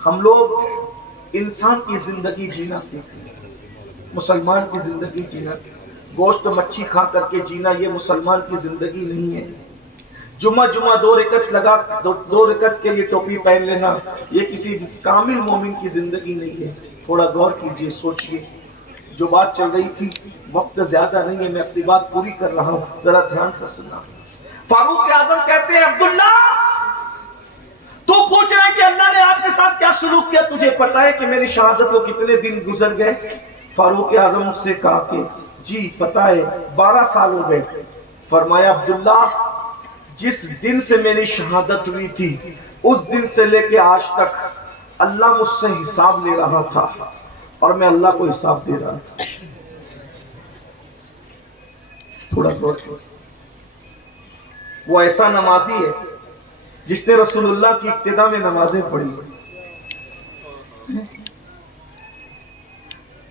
ہم لوگ انسان کی زندگی جینا سیکھیں، مسلمان کی زندگی جینا سیکھیں. گوشت مچھی کھا کر کے جینا یہ مسلمان کی زندگی نہیں ہے. جمعہ 2 رکعت لگا 2 رکعت کے لیے ٹوپی پہن لینا یہ کسی کامل مومن کی زندگی نہیں ہے. تھوڑا غور کیجئے، سوچئے. جو بات چل رہی تھی، وقت زیادہ نہیں ہے، میں اپنی بات پوری کر رہا ہوں، ذرا دھیان سے سننا. فاروق اعظم کہتے ہیں عبداللہ تو پوچھ رہے کہ اللہ نے آپ کے ساتھ کیا سلوک کیا، تجھے پتا ہے کہ میری شہادت کو کتنے دن گزر گئے؟ فاروق اعظم سے کہا کہ جی پتا ہے 12 سال ہو گئے. فرمایا عبداللہ جس دن سے میری شہادت ہوئی تھی اس دن سے لے کے آج تک اللہ مجھ سے حساب لے رہا تھا اور میں اللہ کو حساب دے رہا تھا. تھوڑا غور کرو. وہ ایسا نمازی ہے جس نے رسول اللہ کی اقتداء میں نمازیں پڑھی،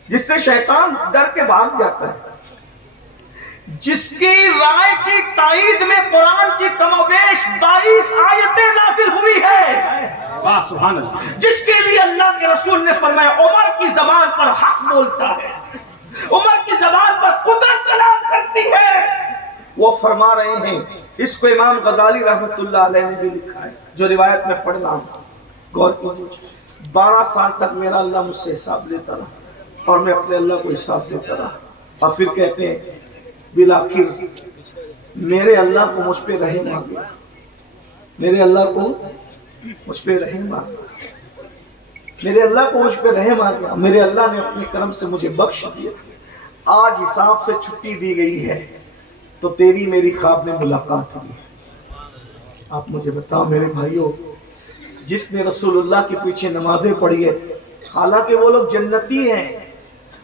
جس سے شیطان ڈر کے بھاگ جاتا ہے، جس کی رائے کی تائید میں قرآن کی کم و بیش 22 آیتیں نازل ہوئی ہے، واہ سبحان اللہ، جس کے لیے اللہ کے رسول نے فرمایا عمر کی زبان پر حق بولتا ہے، عمر کی زبان پر قدرت کلام کرتی ہے. وہ فرما رہے ہیں، اس کو امام غزالی رحمت اللہ علیہ نے بھی لکھا ہے، جو روایت میں پڑھ رہا ہوں. غور کیجیے. 12 سال تک میرا اللہ مجھ سے حساب لیتا رہا اور میں اپنے اللہ کو حساب دیتا رہا. اور پھر کہتے ہیں بالآخر میرے اللہ کو مجھ پہ رحم آ گیا، میرے اللہ کو مجھ پہ رحم آ گیا، میرے اللہ کو مجھ پہ رحم آ گیا، میرے اللہ نے اپنے کرم سے مجھے بخش دیا. آج حساب سے چھٹی دی گئی ہے تو تیری میری خواب میں ملاقات ہوئی. آپ مجھے بتاؤ میرے بھائیوں، جس نے رسول اللہ کے پیچھے نمازیں پڑھی ہے، حالانکہ وہ لوگ جنتی ہیں،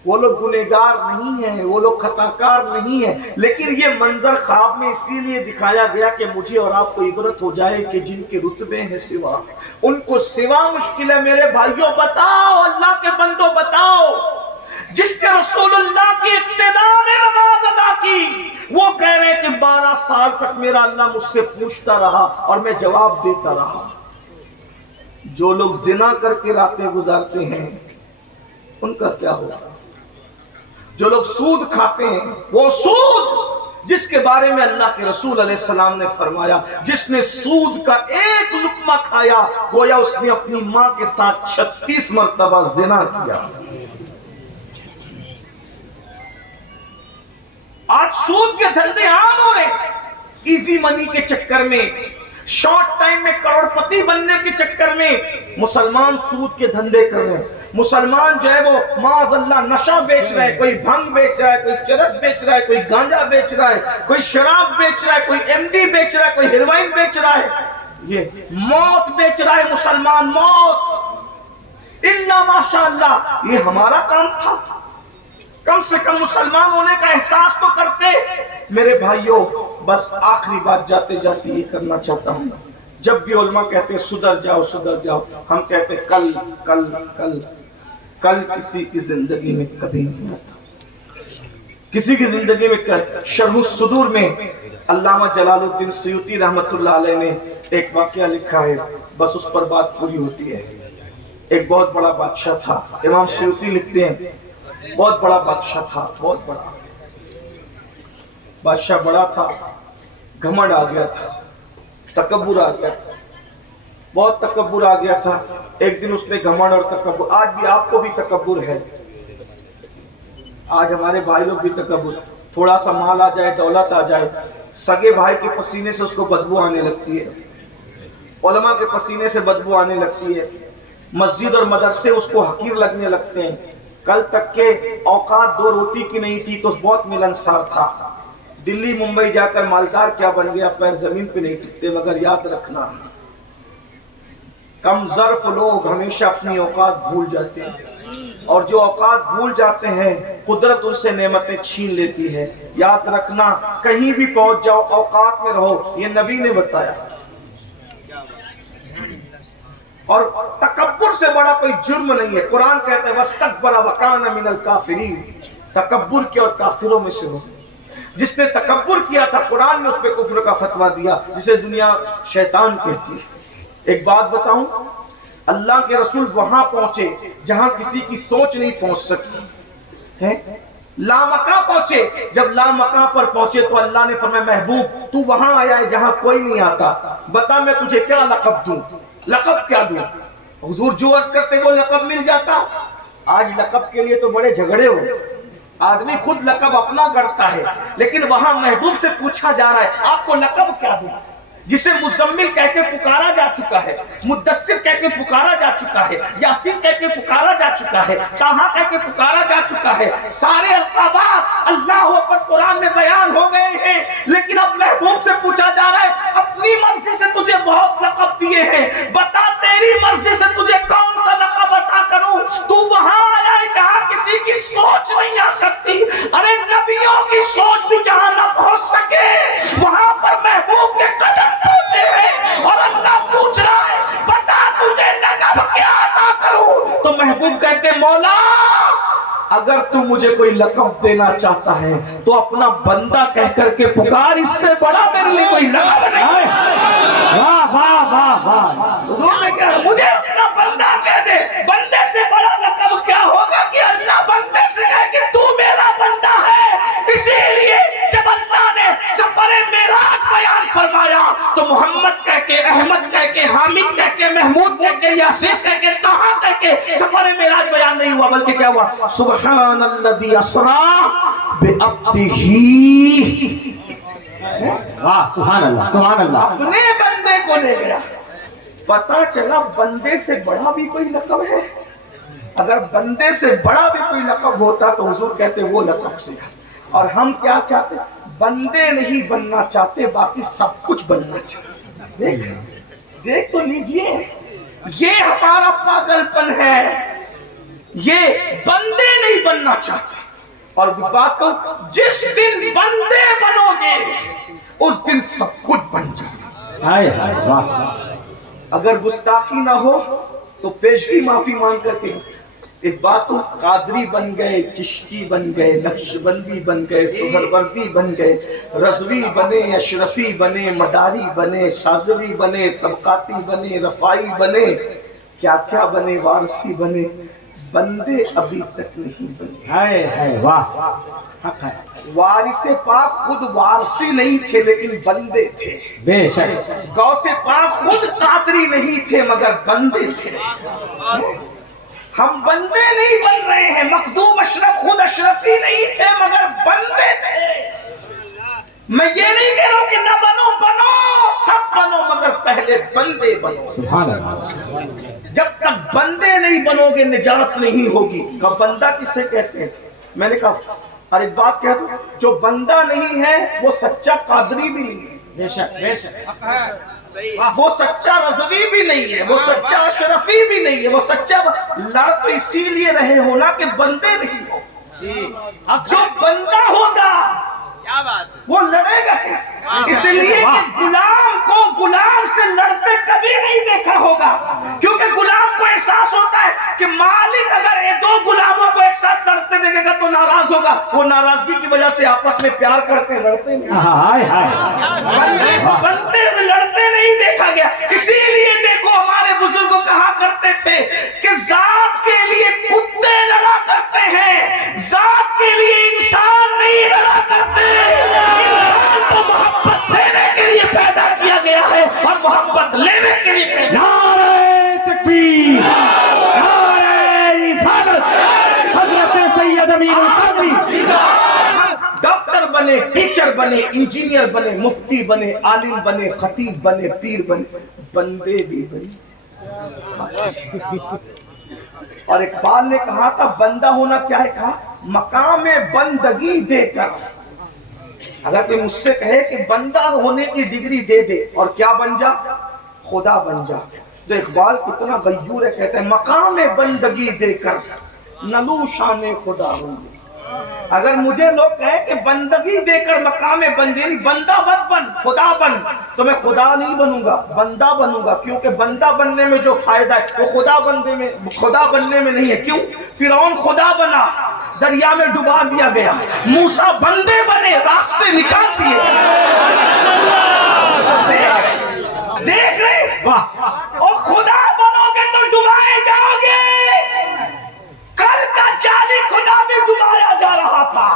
وہ لوگ گنہگار نہیں ہیں، وہ لوگ خطاکار نہیں ہیں، لیکن یہ منظر خواب میں اسی لیے دکھایا گیا کہ مجھے اور آپ کو عبرت ہو جائے کہ جن کے رتبے ہیں سوا، ان کو سوا مشکل ہے. میرے بھائیوں بتاؤ، اللہ کے بندوں بتاؤ، جس کے رسول اللہ کی اقتداء میں نماز ادا کی، وہ کہہ رہے ہیں کہ 12 سال تک میرا اللہ مجھ سے پوچھتا رہا اور میں جواب دیتا رہا. جو لوگ زنا کر کے راتیں گزارتے ہیں ان کا کیا ہوگا؟ جو لوگ سود کھاتے ہیں، وہ سود جس کے بارے میں اللہ کے رسول علیہ السلام نے فرمایا جس نے سود کا ایک لقمہ کھایا گویا اس نے اپنی ماں کے ساتھ 36 مرتبہ زنا کیا. آج سود کے دھندے عام ہو رہے ہیں، ایزی منی کے چکر میں، شارٹ ٹائم میں کروڑ پتی بننے کے چکر میں مسلمان سود کے دھندے کر رہے ہیں. مسلمان جو ہے وہ معاذ اللہ نشہ بیچ رہا ہے، کوئی بھنگ بیچ رہا ہے، کوئی چرس بیچ رہا ہے، کوئی گانجا بیچ رہا ہے، کوئی شراب بیچ رہا ہے، کوئی ایم ڈی بیچ رہا ہے، کوئی ہیروئن بیچ رہا ہے. یہ موت بیچ رہا ہے مسلمان، موت الا ماشاء اللہ. یہ ہمارا کام تھا، کم سے کم مسلمان ہونے کا احساس تو کرتے. میرے بھائیوں بس آخری بات جاتے جاتے یہ کرنا چاہتا ہوں، جب بھی علماء کہتے ہیں سدھر جاؤ سدھر جاؤ، ہم کہتے ہیں کل کل کل کل کسی کی زندگی میں کبھی نہیں آتا، کسی کی زندگی میں کل. شرح الصدور میں علامہ جلال الدین سیوطی رحمت اللہ علیہ نے ایک واقعہ لکھا ہے، بس اس پر بات پوری ہوتی ہے. ایک بہت بڑا بادشاہ تھا، امام سیوطی لکھتے ہیں بہت بڑا بادشاہ تھا، بہت بڑا بادشاہ، بڑا تھا، گھمنڈ آ گیا تھا، تکبر آ گیا تھا، بہت تکبر آ گیا تھا. ایک دن اس نے گھمنڈ اور تکبر، آج بھی آپ کو بھی تکبر ہے، آج ہمارے بھائی لوگ بھی تکبر، تھوڑا سا مال آ جائے، دولت آ جائے، سگے بھائی کے پسینے سے اس کو بدبو آنے لگتی ہے، علماء کے پسینے سے بدبو آنے لگتی ہے، مسجد اور مدرسے اس کو حقیر لگنے لگتے ہیں. کل تک کے اوقات 2 روٹی کی نہیں تھی تو بہت ملنسار تھا. دلی ممبئی جا کر مالدار کیا بن گیا، پیر زمین پہ نہیں ٹکتے. مگر یاد رکھنا کم ظرف لوگ ہمیشہ اپنی اوقات بھول جاتے ہیں، اور جو اوقات بھول جاتے ہیں قدرت ان سے نعمتیں چھین لیتی ہے. یاد رکھنا کہیں بھی پہنچ جاؤ اوقات میں رہو، یہ نبی نے بتایا. اور تکبر سے بڑا کوئی جرم نہیں ہے. قرآن کہتا ہے وَاسْتَكْبَرَ وَكَانَ مِنَ الْكَافِرِينَ. تکبر کیا اور کافروں میں سے ہو. جس نے تکبر کیا تھا قرآن نے اس پہ کفر کا فتویٰ دیا جسے دنیا شیطان کہتی ہے. ایک بات بتاؤں، اللہ کے رسول وہاں پہنچے جہاں کسی کی سوچ نہیں پہنچ سکتی ہے. لامکاں پہنچے. جب لامکاں پر پہنچے تو اللہ نے فرمایا محبوب تو وہاں آیا ہے جہاں کوئی نہیں آتا، بتا میں تجھے کیا لقب دوں. لقب کیا دوں؟ حضور جو عرض کرتے وہ لقب مل جاتا. آج لقب کے لیے تو بڑے جھگڑے ہو. آدمی خود لقب اپنا گڑتا ہے، لیکن وہاں محبوب سے پوچھا جا رہا ہے آپ کو لقب کیا دوں؟ جسے مزمل کہہ کے پکارا جا چکا ہے، مدثر کہہ کے پکارا جا چکا ہے، یاسین کہہ کے پکارا جا چکا ہے، طٰہٰ کہہ کے پکارا جا چکا ہے. سارے القابات اللہ اکبر قرآن میں بیان ہو گئے ہیں، لیکن اب محبوب سے پوچھا جا رہا ہے اپنی مرضی سے تجھے بہت لقب دیے ہیں، بتا تیری مرضی سے تجھے کون سا لقب عطا کروں. تو وہاں آیا ہے جہاں کسی کی سوچ نہیں آ سکتی. ارے نبیوں کی سوچ بھی جہاں نہ پہنچ سکے وہاں پر محبوب کے قدم پہنچے ہیں اور اللہ پوچھ رہا ہے بتا تجھے لقب کیا عطا کروں. تو محبوب کہتے مولا اگر تو مجھے کوئی لقب دینا چاہتا ہے تو اپنا بندہ کہہ کر کے پکار، اس سے بڑا میرے لیے کوئی لقب نہیں. واہ واہ واہ واہ. حضور نے کہا مجھے اپنا بندہ کہہ دے. بندے سے بڑا لقب کیا ہوگا کہ اللہ بندے سے کہے کہ تو میرا بندہ ہے. اسی لیے جب اللہ نے سفر معراج بیان فرمایا تو محمد کہہ کے، احمد کہہ کے، حامد کہہ کے، محمود کہہ کے، یاسین کہہ کے، طٰہٰ کہہ کے سفر معراج بیان نہیں ہوا، بلکہ کیا ہوا سبحان الذی اسریٰ بعبدہ. واہ سبحان اللہ سبحان اللہ. اپنے بندے کو لے گیا. پتا چلا بندے سے بڑا بھی کوئی لقب ہے. اگر بندے سے بڑا بھی کوئی لقب ہوتا تو حضور کہتے وہ لقب سے. اور ہم کیا چاہتے؟ بندے نہیں بننا چاہتے، باقی سب کچھ بننا چاہتے. دیکھ تو لیجئے، یہ ہمارا پاگل پن ہے. یہ بندے نہیں بننا چاہتے. اور بات کو جس دن بندے بنو گے اس دن سب کچھ بن جائے. ہائے ہائے واہ. اگر گستاخی نہ ہو تو پیشگی معافی مانگ کرتے ہیں. ایک بات تو قادری بن گئے، چشتی بن گئے، نقش بندی بن گئے، سہروردی بن گئے، رضوی بنے، اشرفی بنے، مداری بنے، شاذلی بنے، طبقاتی بنے، رفائی بنے، کیا کیا بنے، وارثی بنے. بندے ابھی تک نہیں بنے. ہائے ہائے واہ. حق ہے. وارث پاک خود وارثی نہیں تھے لیکن بندے تھے. بے شک. غوث پاک خود قادری نہیں تھے مگر بندے تھے. ہم بندے نہیں بن رہے ہیں. مخدوم اشرف خود اشرفی نہیں تھے مگر بندے تھے. میں یہ نہیں کہہ رہا ہوں کہ نہ بنو، بنو، سب بنو مگر پہلے بندے بنو. سبحان اللہ. جب تک بندے نہیں بنو گے نجات نہیں ہوگی. بندہ کسے کہتے ہیں؟ میں نے کہا اور ایک بات کہہ دوں، جو بندہ نہیں ہے وہ سچا قادری بھی نہیں ہے. بے شک بے شک. وہ سچا رضوی بھی نہیں ہے، وہ سچا اشرفی بھی نہیں ہے. وہ سچا لڑ تو اسی لیے رہے ہونا کہ بندے نہیں ہو. جو بندہ ہوگا وہ لڑے گا کیسے؟ اس لیے کہ غلام کو غلام سے لڑتے کبھی نہیں دیکھا ہوگا، کیونکہ غلام کو احساس ہوتا ہے کہ مالک اگر یہ دو غلاموں کو ایک ساتھ لڑتے دیکھے گا تو ناراض ہوگا. وہ ناراضگی کی وجہ سے آپس میں پیار کرتے لڑتے نہیں. ہائے ہائے. بندے کو بندے سے لڑتے نہیں دیکھا گیا. اسی لیے دیکھو ہمارے بزرگ کہا کرتے تھے کہ ذات کے لیے کتے لڑا کرتے ہیں، ذات کے لیے انسان نہیں لڑا کرتے. انسان کو محبت دینے کے لیے پیدا کیا گیا ہے اور محبت لینے کے لیے پیدا. نعرہ تکبیر، نعرہ رسالت، حضرت سید امین القومی. ڈاکٹر بنے، ٹیچر بنے، انجینئر بنے، مفتی بنے، عالم بنے، خطیب بنے، پیر بنے، بندے بھی بنے. اور اقبال نے کہا تھا بندہ ہونا کیا ہے؟ کہا مقام بندگی دے کر. اگر کوئی مجھ سے کہے کہ بندہ ہونے کی ڈگری دے دے اور کیا بن جا؟ خدا بن جا. تو اقبال کتنا غیور ہے، کہتے ہیں مقام بندگی دے کر نلو شان خدا ہوں گے. اگر مجھے لوگ کہیں کہ بندگی دے کر مقام بندگی بندہ مت بن خدا بن، تو میں خدا نہیں بنوں گا، بندہ بنوں گا، کیونکہ بندہ بننے میں جو فائدہ ہے وہ خدا بننے میں نہیں ہے۔ کیوں؟ فرعون خدا بنا، دریا میں ڈبا دیا گیا، موسیٰ بندے بنے، راستے نکال دیے۔ دیکھ رہے اور خدا بنو گے تو ڈبائے جاؤ گے۔ کل کا جعلی خدا میں ڈبایا جا رہا تھا،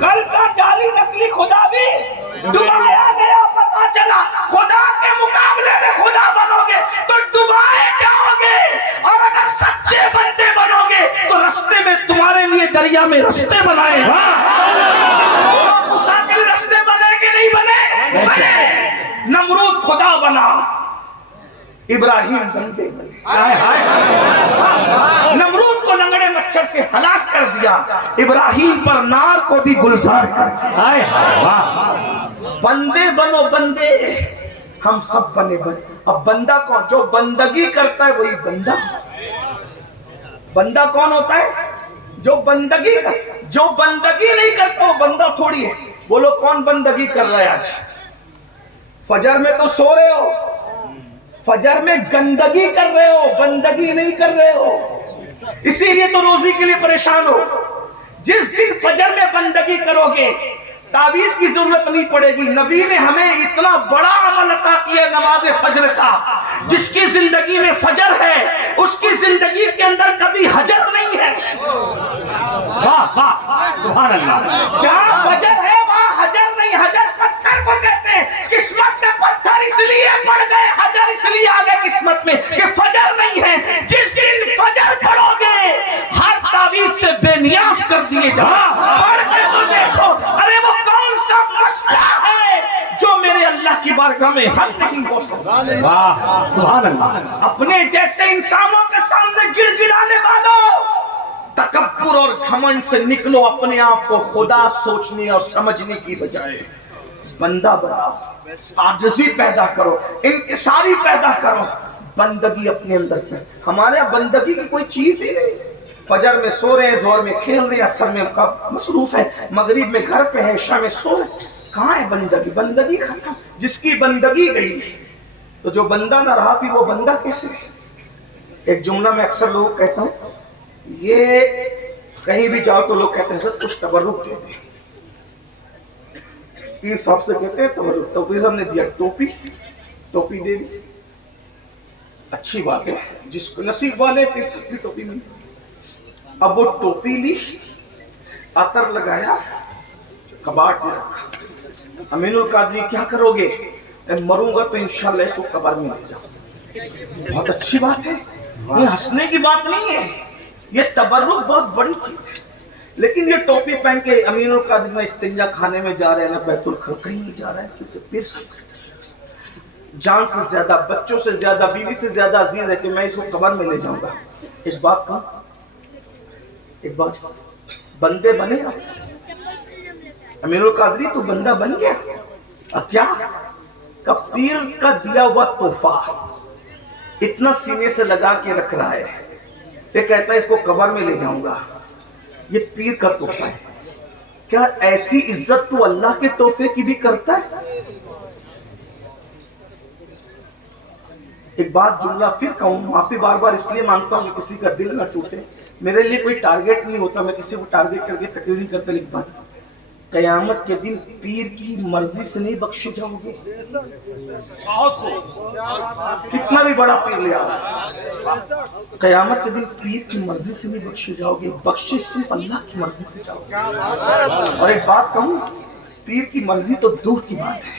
کل کا جعلی نقلی خدا بھی ڈبایا گیا، پتا چلا خدا کے مقابلے میں خدا بنو گے تو ڈبائے جاؤ گے، اور اگر سچے بندے بنو گے تو رستے میں تمہارے لیے دریا میں رستے بنائے گا۔ مسافر رستے بنے کہ نہیں بنے؟ بنے۔ نمرود خدا بنا، ابراہیم بندے بنے۔ نمرود کو لنگڑے مچھر سے ہلاک کر دیا، ابراہیم پر نار کو بھی گلزار کر دیا۔ بندے بنو بندے، ہم سب بنے بنے۔ اب بندہ کون؟ جو بندگی کرتا ہے وہی بندہ۔ بندہ کون ہوتا ہے؟ جو بندگی کرتا ہے۔ جو بندگی نہیں کرتا وہ بندہ تھوڑی ہے۔ بولو کون بندگی کر رہا ہے آج؟ فجر میں تو سو رہے ہو، فجر میں گندگی کر رہے ہو، بندگی نہیں کر رہے ہو، اسی لیے تو روزی کے لیے پریشان ہو۔ جس دن فجر میں بندگی کرو گے تعویذ کی ضرورت نہیں پڑے گی۔ نبی نے ہمیں اتنا بڑا عمل عطا کیا نماز فجر کا، جس کی زندگی میں فجر ہے اس کی زندگی کے اندر کبھی حجر نہیں ہے۔ واہ واہ سبحان اللہ۔ جہاں فجر ہے وہاں حجر نہیں۔ حجر پتھر کو کہتے ہیں، قسمت میں پتھر اس لیے پڑ گئے، حجر اس لیے آ گئے قسمت میں کہ فجر نہیں ہے۔ جس دن فجر پڑھو گے ہر تعویذ سے بے نیاز کر دیے جاؤ۔ پڑھ کے تو دیکھو، ارے وہ کون سا مسئلہ ہے جو میرے اللہ کی بارگاہ میں حل نہیں ہو سکتا۔ واہ سبحان اللہ۔ اپنے جیسے انسانوں کے سامنے گڑ گڑانے والوں، تکبر اور گھمنڈ سے نکلو، اپنے آپ کو خدا سوچنے اور سمجھنے کی بجائے بندہ بناؤ، عاجزی پیدا کرو، انکساری پیدا کرو، بندگی اپنے اندر پہ۔ ہمارے یہاں بندگی کی کوئی چیز ہی نہیں۔ فجر میں سو رہے ہیں، ظہر میں کھیل رہے ہیں، عصر میں مصروف ہے، مغرب میں گھر پہ ہے، عشاء میں سو رہے ہیں۔ کہاں ہے بندگی؟ بندگی ختم۔ جس کی بندگی گئی تو جو بندہ نہ رہا پھر وہ بندہ کیسے؟ ایک جملہ میں اکثر لوگ کہتا ہوں، یہ کہیں بھی جاؤ تو لوگ کہتے ہیں سر کچھ تبرک دے دیں۔ پیر صاحب سے کہتے ہیں تبرک، تو پیر صاحب نے دیا ٹوپی دے دی، اچھی بات ہے، جس کو نصیب والے پیر صاحب کی ٹوپی ملی۔ اب وہ ٹوپی لی، عطر لگایا، کباڑ میں رکھا۔ امین القادری کیا کرو گے؟ مروں گا تو انشاءاللہ اس کو قبر میں لے جاؤ۔ بہت اچھی بات ہے، یہ ہنسنے کی بات نہیں ہے، یہ تبرک بہت بڑی چیز ہے۔ لیکن یہ ٹوپی پہن کے امین القادری میں استنجا خانے میں جا رہے ہیں نا، بیت الخلا کہیں نہیں جا رہا ہے، کیونکہ پیر صاحب جان سے زیادہ، بچوں سے زیادہ، بیوی سے زیادہ عزیز ہے کہ میں اس کو قبر میں لے جاؤں گا۔ اس بات کا ایک بات، بندے بنے گا۔ امین القادری تو بندہ بن گیا، اب کیا؟ کب پیر کا دیا ہوا تحفہ اتنا سینے سے لگا کے رکھ رہا ہے، یہ کہتا ہے اس کو قبر میں لے جاؤں گا، یہ پیر کا تحفہ ہے۔ کیا ایسی عزت تو اللہ کے تحفے کی بھی کرتا ہے؟ ایک بات جملہ پھر کہوں، معافی بار بار اس لیے مانگتا ہوں کہ کسی کا دل نہ ٹوٹے، میرے لیے کوئی ٹارگیٹ نہیں ہوتا، میں کسی کو ٹارگیٹ کر کے تقریر نہیں کرتا، لیکن بات قیامت کے دن پیر کی مرضی سے نہیں بخشے جاؤ گے۔ کتنا بھی بڑا پیر لے آؤ، قیامت کے دن پیر کی مرضی سے نہیں بخشے جاؤ گے، بخشے صرف اللہ کی مرضی سے جاؤ گے۔ اور ایک بات کہوں، پیر کی مرضی تو دور کی بات ہے،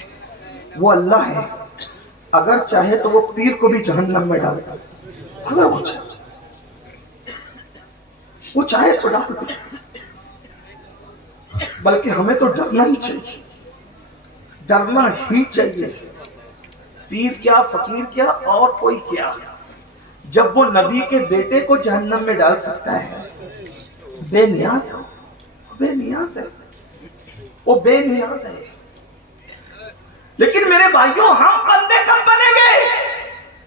وہ اللہ ہے، اگر چاہے تو وہ پیر کو بھی جہنم میں ڈال دے، اگر وہ چاہے تو ڈال دے۔ بلکہ ہمیں تو ڈرنا ہی چاہیے، ڈرنا ہی چاہیے۔ پیر کیا، فقیر کیا، اور کوئی کیا، جب وہ نبی کے بیٹے کو جہنم میں ڈال سکتا ہے، بے نیاز ہو، بے نیاز ہے، وہ بے نیاز ہے۔ لیکن میرے بھائیوں، ہم بندے کب بنیں گے؟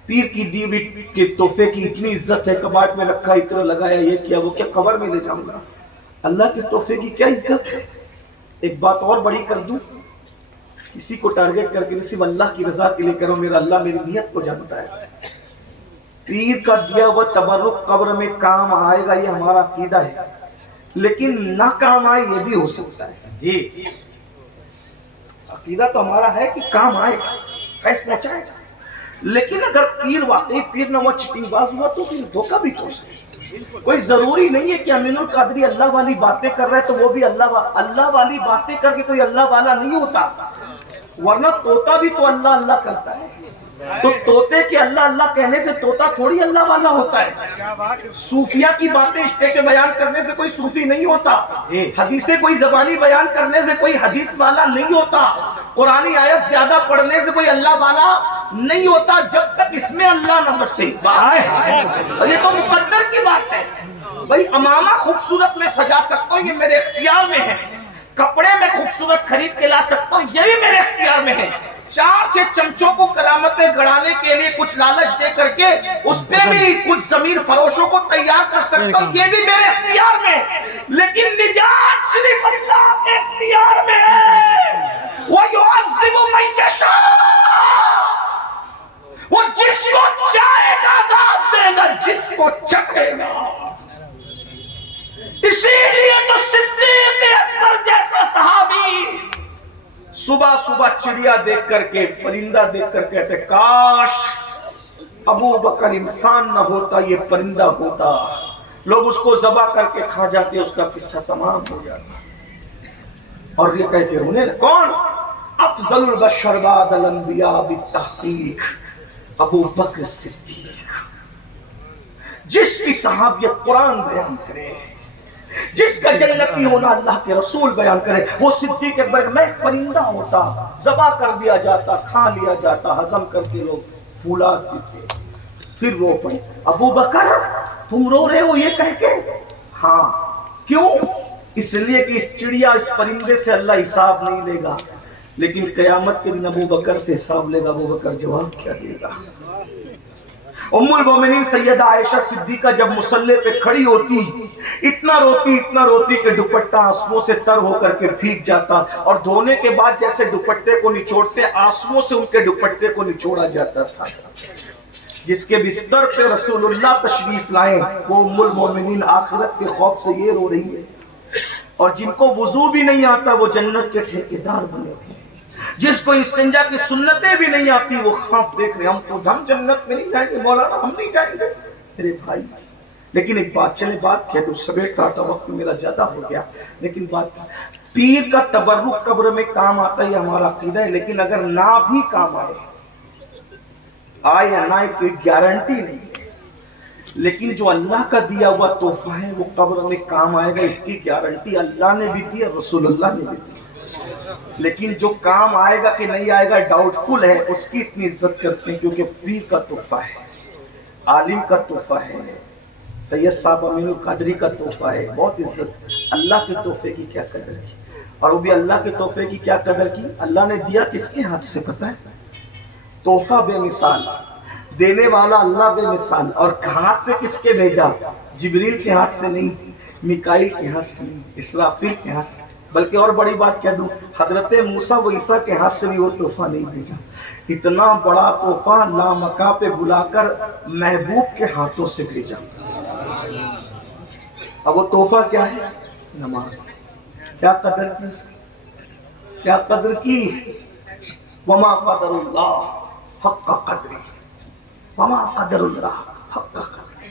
پیر کی دی ہوئی کے تحفے کی اتنی عزت ہے، کباٹ میں رکھا، اتنا لگایا، یہ کیا وہ کیا، قبر میں لے جاؤں گا؟ اللہ کے تحفے کی کیا عزت ہے؟ ایک بات اور بڑی کر دوں، کسی کو ٹارگٹ کر کے نہیں، صرف اللہ کی رضا کے لیے کرو، میرا اللہ میری نیت کو جانتا ہے۔ پیر کا دیا ہوا تبرک قبر میں کام آئے گا، یہ ہمارا عقیدہ ہے، لیکن نہ کام آئے یہ بھی ہو سکتا ہے جی، عقیدہ تو ہمارا ہے کہ کام آئے گا، فیض پہنچائے گا، لیکن اگر پیر واقعی پیر نہ ہوا، چٹنگ باز ہوا، تو پھر دھوکہ بھی ہو سکتا۔ کوئی ضروری نہیں ہے کہ امین القادری اللہ والی باتیں کر رہا ہے تو وہ بھی اللہ والی باتیں کر کے کوئی اللہ والا نہیں ہوتا، ورنہ طوطا بھی تو اللہ اللہ کرتا ہے، تو طوطے کے اللہ اللہ کہنے سے طوطا تھوڑی اللہ والا ہوتا ہے۔ صوفیہ کی باتیں اسٹیج پہ بیان کرنے سے کوئی صوفی نہیں ہوتا، حدیثیں کوئی زبانی بیان کرنے سے کوئی حدیث والا نہیں ہوتا، قرآنی آیت زیادہ پڑھنے سے کوئی اللہ والا نہیں ہوتا، جب تک اس میں اللہ نہ بسے۔ یہ تو مقدر کی بات ہے۔ بھائی امامہ خوبصورت میں سجا سکتا ہوں، یہ میرے اختیار میں ہے، کپڑے میں خوبصورت خرید کے لا سکتا ہوں، یہ بھی میرے اختیار میں ہے، 4-6 چمچوں کو کرامتیں گڑانے کے لیے کچھ لالچ دے کر کے اس پہ بھی کچھ ضمیر فروشوں کو تیار کر سکتا ہوں، یہ بھی میرے اختیار میں، لیکن نجات صرف اللہ کے اختیار میں ہے۔ وَيُعَذِّبُ مَن يَشَاءُ، وہ جس کو چاہے گا عذاب دے گا، جس کو چاہے گا۔ اسی لیے تو صدیق اکبر جیسا صحابی صبح صبح چڑیا دیکھ کر کے، پرندہ دیکھ کر کہتے کاش ابو بکر انسان نہ ہوتا، یہ پرندہ ہوتا، لوگ اس کو ذبح کر کے کھا جاتے، اس کا قصہ تمام ہو جاتا۔ اور یہ کہتے رونے لگے، کون؟ افضل البشر بعد الانبیاء بالتحقیق ابو بکر صدیق، جس کی صحابیت قرآن بیان کرے، جس کا جنتی ہونا اللہ کے رسول بیان کرے، وہ صدیق اکبر، میں ایک پرندہ ہوتا، ذبح کر دیا جاتا، کھا لیا جاتا، ہضم کر کے لوگ پھولا دیتے، پھر رو پڑے۔ ابو بکر تم رو رہے ہو یہ کہہ کے؟ ہاں، کیوں؟ اس لیے کہ اس چڑیا، اس پرندے سے اللہ حساب نہیں لے گا، لیکن قیامت کے دن ابو بکر سے حساب لے گا۔ ابو بکر جواب کیا دے گا؟ ام المومنین سیدہ عائشہ صدیقہ جب مصلی پہ کھڑی ہوتی، اتنا روتی کہ دوپٹہ آنسوؤں سے تر ہو کر کے بھیگ جاتا، اور دھونے کے بعد جیسے دوپٹے کو نچوڑتے، آنسوؤں سے ان کے دوپٹے کو نچوڑا جاتا تھا۔ جس کے بستر پہ رسول اللہ تشریف لائے، وہ ام المومنین آخرت کے خوف سے یہ رو رہی ہے، اور جن کو وضو بھی نہیں آتا وہ جنت کے ٹھیکیدار بنے ہوئے، جس کو استنجا کی سنتیں بھی نہیں آتی وہ خواب دیکھ رہے، ہم جنت میں نہیں جائیں گے مولانا، ہم نہیں جائیں گے۔ میرے بھائی لیکن ایک بات، چلے بات کہہ دوں، سبیٹ کاٹا، وقت میرا زیادہ ہو گیا، لیکن بات، پیر کا تبرک قبر میں کام آتا ہے، ہمارا عقیدہ ہے، لیکن اگر نہ بھی کام آئے یا نہ آئے کوئی گارنٹی نہیں ہے، لیکن جو اللہ کا دیا ہوا تحفہ ہے وہ قبر میں کام آئے گا، اس کی گارنٹی اللہ نے بھی دی اور رسول اللہ نے بھی دی۔ لیکن جو کام آئے گا کہ نہیں آئے گا ڈاؤٹ فل ہے، اس کی اتنی عزت کرتے ہیں، کیونکہ پیر کا تحفہ ہے، عالم کا تحفہ ہے، سید صاحب امین القادری کا تحفہ ہے، بہت عزت۔ اللہ کے تحفے کی کیا قدر کی، اور وہ بھی اللہ کے تحفے کی کیا قدر کی، اللہ نے دیا کس کے ہاتھ سے پتہ ہے؟ تحفہ بے مثال، دینے والا اللہ بے مثال، اور ہاتھ سے کس کے بھیجا؟ جبریل کے ہاتھ سے نہیں، میکائیل کے ہاتھ سے نہیں، اسرافیل کے ہاتھ سے، بلکہ اور بڑی بات کہہ دوں، حضرت موسیٰ و عیسیٰ کے ہاتھ سے بھی وہ تحفہ نہیں بھیجا، اتنا بڑا تحفہ لامکہ پہ بلا کر محبوب کے ہاتھوں سے بھیجا۔ اب وہ تحفہ کیا ہے؟ نماز۔ کیا قدر کی اس کی؟ کیا قدر کی؟ وما قدر اللہ حق قدری، وما قدر اللہ حق قدری۔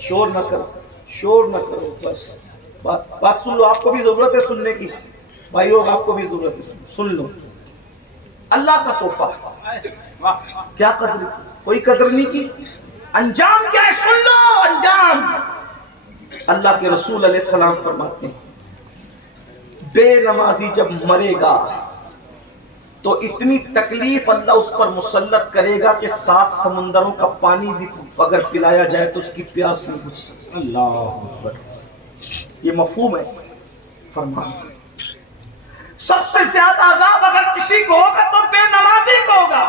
شور نہ کرو، شور نہ کرو، بس بات سن لو، آپ کو بھی ضرورت ہے سننے کی، بھائیو آپ کو بھی ضرورت ہے، سن لو۔ اللہ کا تحفہ، کیا قدر کی؟ کوئی قدر نہیں کی، انجام کیا ہے؟ سن لو انجام۔ اللہ کے رسول علیہ السلام فرماتے ہیں بے نمازی جب مرے گا تو اتنی تکلیف اللہ اس پر مسلط کرے گا کہ 7 سمندروں کا پانی بھی اگر پلایا جائے تو اس کی پیاس نہیں بجھ سکتی۔ اللہ اکبر، یہ مفہوم ہے فرمان۔ سب سے زیادہ عذاب اگر کسی کو ہوگا تو بے نمازی کو ہوگا،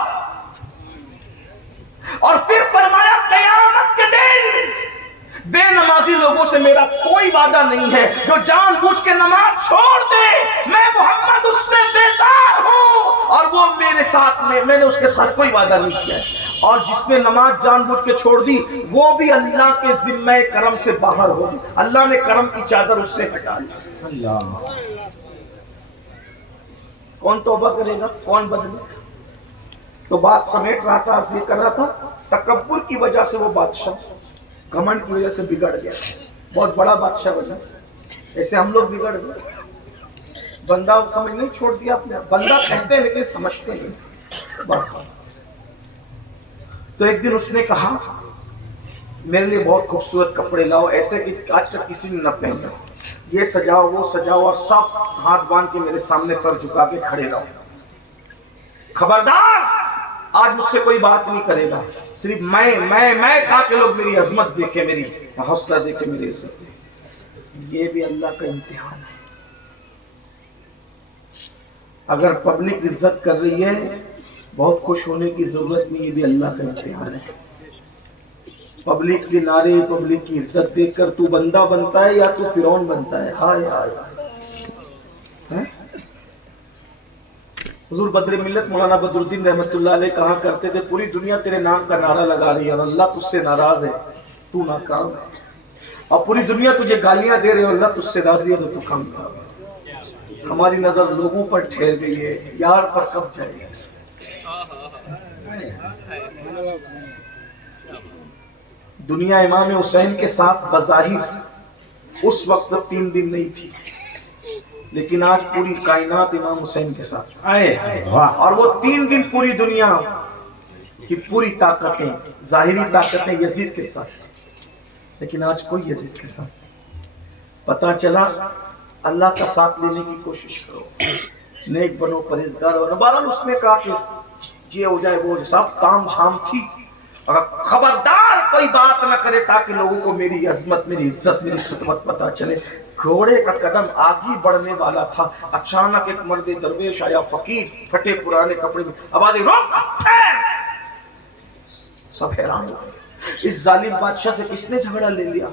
اور پھر فرمایا قیامت کے دن بے نمازی لوگوں سے میرا کوئی وعدہ نہیں ہے، جو جان بوجھ کے نماز چھوڑ دے میں محمد اس سے بیزار ہوں، اور وہ میرے ساتھ میں نے اس کے ساتھ کوئی وعدہ نہیں کیا ہے، اور جس نے نماز جان بوجھ کے چھوڑ دی وہ بھی اللہ کے ذمہ کرم سے باہر ہوگی، اللہ نے کرم کی چادر اس سے ہٹا لی۔ اللہ کون توبہ کرے گا، کون بدلے گا؟ تو بات سمیٹ رہا تھا، عرض یہ کر رہا تھا، تکبر کی وجہ سے وہ بادشاہ گھمنڈ کی وجہ سے بگڑ گیا، بہت بڑا بادشاہ بنا، ایسے ہم لوگ بگڑ گئے، بندہ سمجھ نہیں چھوڑ دیا اپنے، بندہ کہتے ہیں لیکن سمجھتے نہیں۔ تو ایک دن اس نے کہا میرے لیے بہت خوبصورت کپڑے لاؤ، ایسے کہ آج تک کسی نے نہ پہنا، یہ سجاؤ وہ سجاؤ، اور سب ہاتھ باندھ کے میرے سامنے سر جھکا کے کھڑے رہو، خبردار آج مجھ سے کوئی بات نہیں کرے گا، صرف میں کہا کہ لوگ میری عظمت دیکھیں، میری حوصلہ دیکھیں، میری عزت دیکھیں۔ یہ بھی اللہ کا امتحان ہے، اگر پبلک عزت کر رہی ہے بہت خوش ہونے کی ضرورت نہیں، یہ بھی اللہ کا امتحان ہے۔ پبلک کے نعرے، پبلک کی عزت دیکھ کر تو بندہ بنتا ہے یا تو فرعون بنتا ہے؟ ہائے ہائے۔ حضور بدر ملت مولانا بدر الدین رحمت اللہ علیہ کہا کرتے تھے پوری دنیا تیرے نام کا نعرہ لگا رہی ہے اور اللہ تجھ سے ناراض ہے، تو ناکام ہے، اور پوری دنیا تجھے گالیاں دے رہے اور اللہ تجھ سے راضی ہے تو کامیاب ہے۔ ہماری نظر لوگوں پر ٹھہر گئی ہے، یار پر کب جائے گا؟ دنیا امام حسین کے ساتھ بظاہر اس وقت 3 دن نہیں تھی، لیکن آج پوری کائنات امام حسین کے ساتھ، اور وہ 3 دن پوری دنیا کی پوری طاقتیں، ظاہری طاقتیں یزید کے ساتھ، لیکن آج کوئی یزید کے ساتھ۔ پتہ چلا اللہ کا ساتھ لینے کی کوشش کرو، نیک بنو، پرہیزگار ہو۔ بہرحال اس نے کہا کہ یہ ہو جائے وہ، سب تام جھام تھی، اور خبردار کوئی بات نہ کرے تاکہ لوگوں کو میری عظمت، میری عزت، میری خدمت پتہ چلے۔ گھوڑے کا قدم آگے بڑھنے والا تھا، اچانک ایک مرد درویش آیا، فقیر، پھٹے پرانے کپڑے میں، آواز روک، سب حیران ہو گئے، اس ظالم بادشاہ سے کس نے جھگڑا لے لیا؟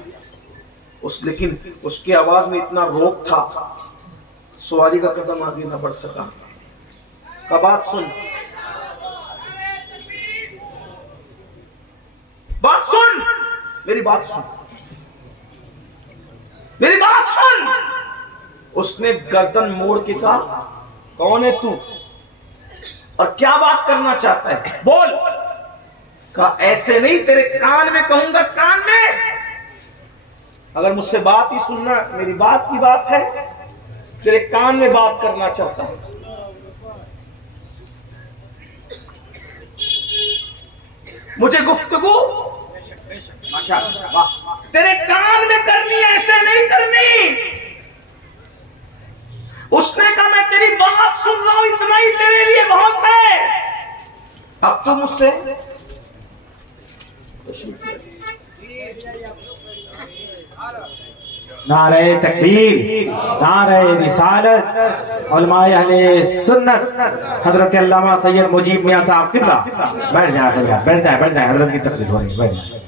لیکن اس کی آواز میں اتنا روک تھا، سواری کا قدم آگے نہ بڑھ سکا۔ کا بات سن، بات سن، میری بات سن، میری بات سن۔ اس نے گردن موڑ کے کہا کون ہے تو اور کیا بات کرنا چاہتا ہے، بول۔ کہا ایسے نہیں، تیرے کان میں کہوں گا، کان میں، اگر مجھ سے بات ہی سننا، میری بات کی بات ہے، تیرے کان میں بات کرنا چاہتا ہوں۔ مجھے گفتگو تیرے کان میں کرنی ہے، ایسے نہیں کرنی۔ اس نے کہا میں تیری بات سن رہا ہوں، اتنا ہی تیرے لیے بہت ہے، اب تو مجھ سے نعرہ تکبیر، نعرہ رسالت، علماء اہل سنت، حضرت علامہ سید مجیب میاں صاحب قبلہ، بیٹھ جائیں، حضرت کی تقریر ہو رہی ہے، بیٹھ جائیں۔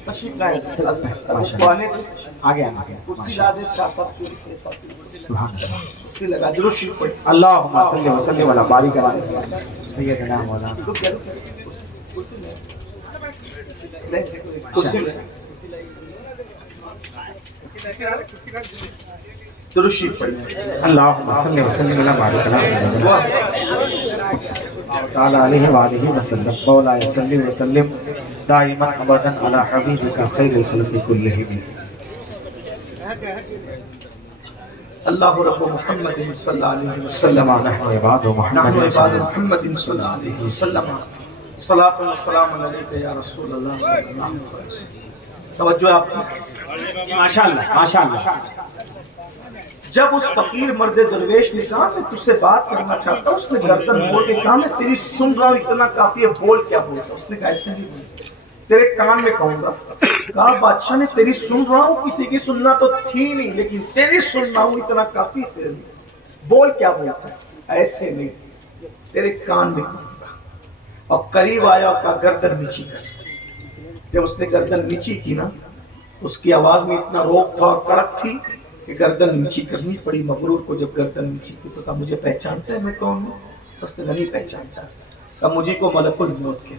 آگے اللہم صلی وسلم علی بارک علی سیدنا مولانا۔ درشی پڑھیں، اللہم صلی وسلم علی بارک علی تعالی علیہ وآلہ وسلم، مولا صلی وسلم دائما ابدا علی حبیبک خیر الخلق کلہم۔ اللہ رب محمد صلی اللہ علیہ وسلم، نحن عباد نحن محمد عباد محمد صلی اللہ علیہ وسلم، صلاۃ و سلام علیک یا رسول اللہ صلی اللہ علیہ وسلم۔ توجہ آپ کی، ماشاءاللہ ماشاءاللہ۔ جب اس فقیر مرد درویش نے کہا میں تجھ سے بات کرنا چاہتا ہوں، اس نے گردن موڑ کے کہا میں تیری سن رہا ہوں، اتنا کافی ہے، بول کیا بولتا؟ اس نے کہا ایسے نہیں بول، تیرے کان میں کہوں گا۔ کہا بادشاہ نے تیری سن رہا ہوں، کسی کی سننا تو تھی نہیں، لیکن تیری سن رہا ہوں، اتنا کافی ہے تیرے لیے، بول کیا بولتا ہے؟ ایسے نہیں، تیرے کان میں کہوں گا۔ اور قریب آیا اور کہا گردن نیچی کر۔ جب اس نے گردن نیچی کی نا تو اس کی آواز میں اتنا روک تھا اور کڑک تھی کہ گردن نیچی کرنی پڑی. مغرور کو جب گردن نیچی کی تو کہا مجھے پہچانتا ہے میں کون ہوں؟ اس نے نہیں پہچانتا. کہا مجھے کو ملک الموت کے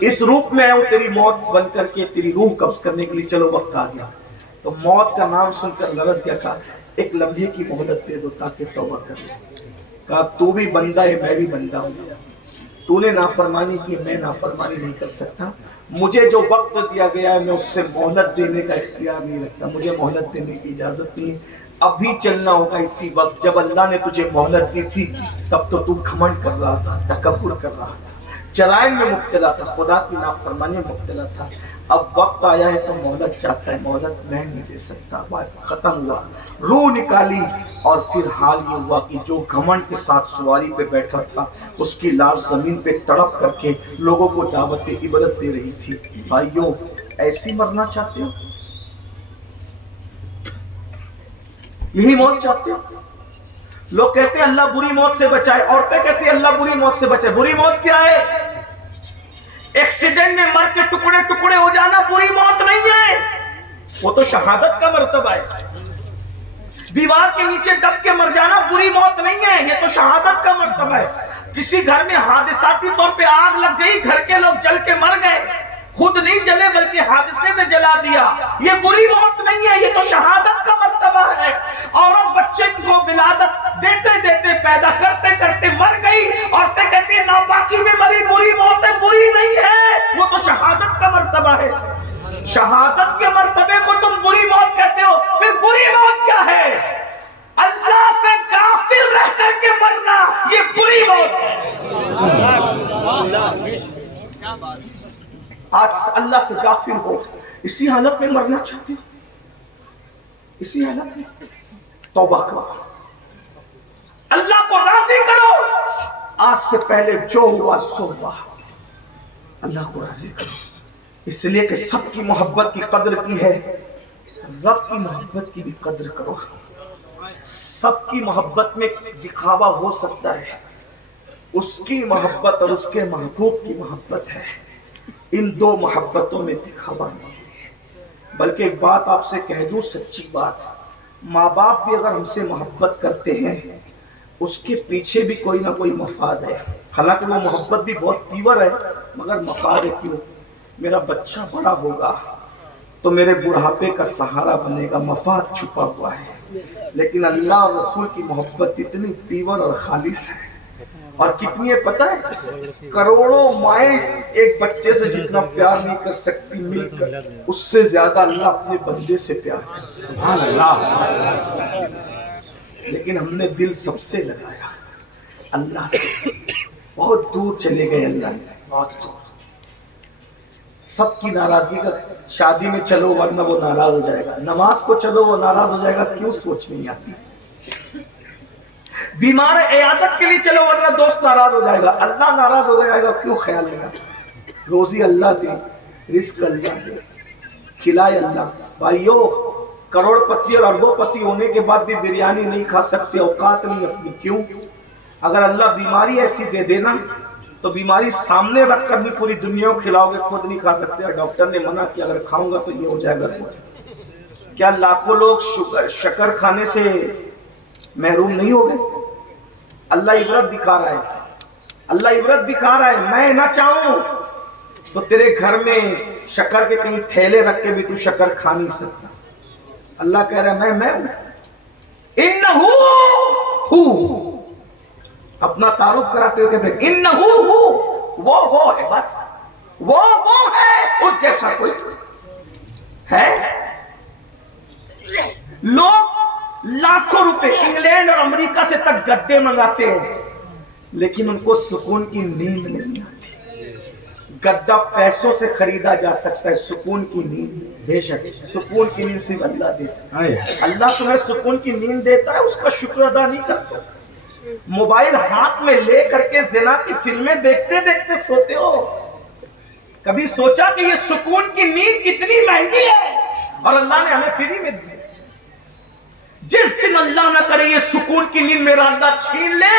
اس روپ میں آؤں تیری موت بن کر کے تیری روح قبض کرنے کے لیے, چلو وقت آ گیا. تو موت کا نام سن کر لرز گیا. تھا ایک لمحے کی مہلت دے دو تاکہ توبہ کر لے. کہا تو بھی بندہ ہے میں بھی بندہ ہوں, تو نے نافرمانی کی میں نافرمانی نہیں کر سکتا. مجھے جو وقت دیا گیا ہے میں اس سے مہلت دینے کا اختیار نہیں رکھتا, مجھے مہلت دینے کی اجازت نہیں. ابھی چلنا ہوگا اسی وقت. جب اللہ نے تجھے مہلت دی تھی تب تو تو گھمنڈ کر رہا تھا, تکبر کر رہا تھا, جرائم میں مبتلا تھا, خدا کی نافرمانی میں مبتلا تھا. اب وقت آیا ہے تو مہلت چاہتا ہے, مہلت میں نہیں دے سکتا. ختم ہوا, روح نکالی اور پھر حال یہ ہوا کہ جو گھمنڈ کے ساتھ سواری پہ بیٹھا تھا اس کی لاش زمین پہ تڑپ کر کے لوگوں کو دعوت عبرت دے رہی تھی. بھائیو ایسی مرنا چاہتے ہو؟ یہی موت چاہتے ہو؟ لوگ کہتے ہیں اللہ بری موت سے بچائے, عورتیں کہتی ہیں اللہ بری موت سے بچائے. بری موت کیا ہے؟ ایکسیڈنٹ میں مر کے ٹکڑے ٹکڑے ہو جانا بری موت نہیں ہے, وہ تو شہادت کا مرتبہ ہے. دیوار کے نیچے دب کے مر جانا بری موت نہیں ہے, یہ تو شہادت کا مرتبہ ہے. کسی گھر میں حادثاتی طور پہ آگ لگ گئی, گھر کے لوگ جل کے مر گئے, خود نہیں جلے بلکہ حادثے میں جلا دیا, یہ بری موت نہیں ہے, یہ تو شہادت کا مرتبہ ہے. عورت بچے کو ولادت دیتے دیتے پیدا کرتے کرتے مر گئی, عورتیں کہتی ہیں ناپاکی میں مری بری موت ہے. بری نہیں ہے, وہ تو شہادت کا مرتبہ ہے. شہادت کے مرتبے کو تم بری موت کہتے ہو, پھر بری موت کیا ہے؟ اللہ سے غافل رہ کر کے مرنا, یہ بری موت ہے. آج اللہ سے غافل ہو, اسی حالت میں مرنا چاہتے ہو, اسی حالت میں توبہ کرو, اللہ کو راضی کرو. آج سے پہلے جو ہوا سو ہوا, اللہ کو راضی کرو. اس لیے کہ سب کی محبت کی قدر کی ہے, رب کی محبت کی بھی قدر کرو. سب کی محبت میں دکھاوا ہو سکتا ہے, اس کی محبت اور اس کے محبوب کی محبت ہے. ان دو محبتوں میں دکھاوا نہیں ہے. بلکہ ایک بات آپ سے کہہ دوں, سچی بات, ماں باپ بھی اگر ہم سے محبت کرتے ہیں اس کے پیچھے بھی کوئی نہ کوئی مفاد ہے. حالانکہ وہ محبت بھی بہت پیور ہے مگر مفاد ہے. کیوں؟ میرا بچہ بڑا ہوگا تو میرے بڑھاپے کا سہارا بنے گا, مفاد چھپا ہوا ہے. لیکن اللہ اور رسول کی محبت اتنی پیور اور خالص ہے, اور کتنی ہے پتہ ہے؟ کروڑوں مائیں ایک بچے سے جتنا پیار نہیں کر سکتی مل کر, اس سے زیادہ اللہ اپنے بندے سے پیار کرتا ہے. لیکن ہم نے دل سب سے لگایا, اللہ سے بہت دور چلے گئے, اللہ سے بہت دور. سب کی ناراضگی کا, شادی میں چلو ورنہ وہ ناراض ہو جائے گا, نماز کو چلو وہ ناراض ہو جائے گا, کیوں سوچ نہیں آتی. بیمار عیادت کے لیے چلو ورنہ دوست ناراض ہو جائے گا, اللہ ناراض ہو جائے گا, کیوں خیال نہیں آتا. روزی اللہ دے, رزق اللہ دے, کھلائے اللہ. بھائیو کروڑ پتی اور اربوں پتی ہونے کے بعد بھی بریانی نہیں کھا سکتے, اوقات نہیں اپنی. کیوں؟ اگر اللہ بیماری ایسی دے دینا تو بیماری سامنے رکھ کر بھی پوری دنیا کو کھلاؤ گے, خود نہیں کھا سکتے. اور ڈاکٹر نے منع کیا اگر کھاؤں گا تو یہ ہو جائے گا. کیا لاکھوں لوگ شکر کھانے سے محروم نہیں ہو گئے؟ اللہ عبرت دکھا رہا ہے, اللہ عبرت دکھا رہا ہے. میں نہ چاہوں تو تیرے گھر میں شکر کے کہیں تھیلے رکھ کے بھی تو شکر کھا نہیں سکتا. اللہ کہہ رہا ہے میں انہو ہو, اپنا تعارف کراتے ہوئے کہتے ہیں انہو ہو, وہ ہے, بس وہ ہے, اس جیسا کوئی ہے. لوگ لاکھوں روپے انگلینڈ اور امریکہ سے تک گدے منگاتے ہیں لیکن ان کو سکون کی نیند نہیں آتی. گدا پیسوں سے خریدا جا سکتا ہے, سکون کی نیند بے شک, سکون کی نیند صرف اللہ دیتا ہے. اللہ تمہیں سکون کی نیند دیتا ہے, اس کا شکر ادا نہیں کرتا. موبائل ہاتھ میں لے کر کے زنا کی فلمیں دیکھتے دیکھتے سوتے ہو. کبھی سوچا کہ یہ سکون کی نیند کتنی مہنگی ہے اور اللہ نے ہمیں فری میں دی. جس دن اللہ نہ کرے یہ سکون کی نیند میرا اللہ چھین لے,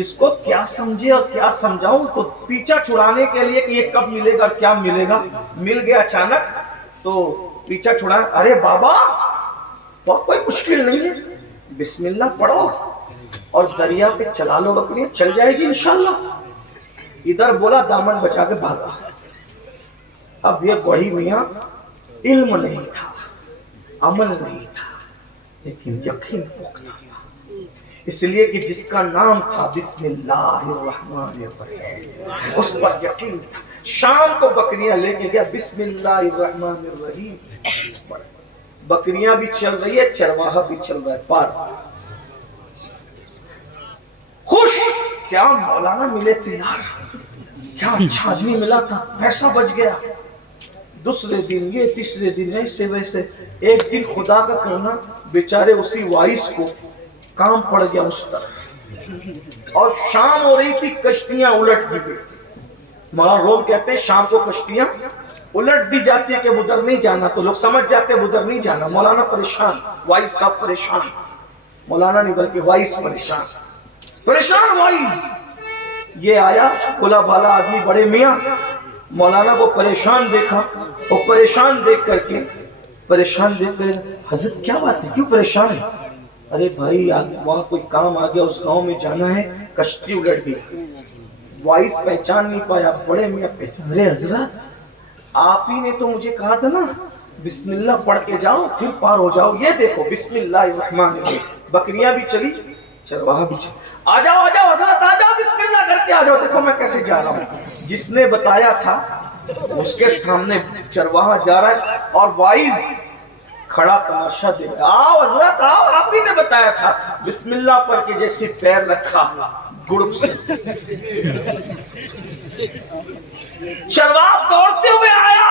اس کو کیا سمجھے اور کیا سمجھاؤں، تو پیچھا چھڑانے کے لیے کہ یہ کب ملے گا کیا ملے گا، مل گیا اچانک تو پیچھا چھڑا، ارے بابا بہت کوئی مشکل نہیں ہے، بسم اللہ پڑھو اور دریا پہ چلا لو بکری، چل جائے گی انشاءاللہ۔ ادھر بولا دامن بچا کے بھاگا۔ اب یہ بڑی میاں علم نہیں تھا، عمل نہیں تھا، لیکن یقین پختہ تھا، اس لیے کہ جس کا نام تھا بسم اللہ الرحمن الرحیم، اس پر یقین تھا۔ شام کو بکریاں لے کے گیا، بسم اللہ الرحمن الرحیم، بکریاں بھی چل رہی ہے، چرواہا بھی چل رہا ہے، پار خوش، کیا مولانا ملے تھے یار، کیا اچھا آدمی ملا تھا، پیسہ بچ گیا۔ دوسرے دن یہ، تیسرے دن ایسے ویسے، ایک دن خدا کا کرنا بیچارے اسی وائس کو کام پڑ گیا اس طرف، اور شام ہو رہی تھی، کشتیاں الٹ دی گئی۔ مولانا روم کہتے ہیں شام کو کشتیاں الٹ دی جاتی ہے کہ ادھر نہیں جانا، تو لوگ سمجھ جاتے ہیں ادھر نہیں جانا، مولانا پریشان، وائس صاحب پریشان، مولانا نہیں بلکہ وائس پریشان، پریشان وائس۔ یہ آیا بولا بھالا آدمی بڑے میاں، مولانا کو پریشان دیکھا، اور پریشان دیکھ کر کے حضرت کیا بات ہے، کیوں پریشان ہے؟ ارے بھائی وہاں کوئی کام آ گیا، اس گاؤں میں جانا ہے، کشتی الٹ گئی۔ وائس پہچان نہیں پایا، بڑے میاں پہچان، ارے حضرت آپ ہی نے تو مجھے کہا تھا نا بسم اللہ پڑھ کے جاؤ پھر پار ہو جاؤ، یہ دیکھو بسم اللہ الرحمن الرحیم، بکریاں بھی چلی، چرواہا بھی چلی، آ جاؤ حضرت آ جاؤ، بسم اللہ کر کے آ جاؤ، دیکھو میں کیسے جا رہا ہوں۔ جس نے بتایا تھا اس کے سامنے چرواہا جا رہا ہے، اور وائز کھڑا تماشا دے رہا ہے، آؤ حضرت آؤ، آپ ہی نے بتایا تھا، بسم اللہ پڑھ کے جیسے پیر رکھا گڑپ سے چرواہا دوڑتے ہوئے آیا،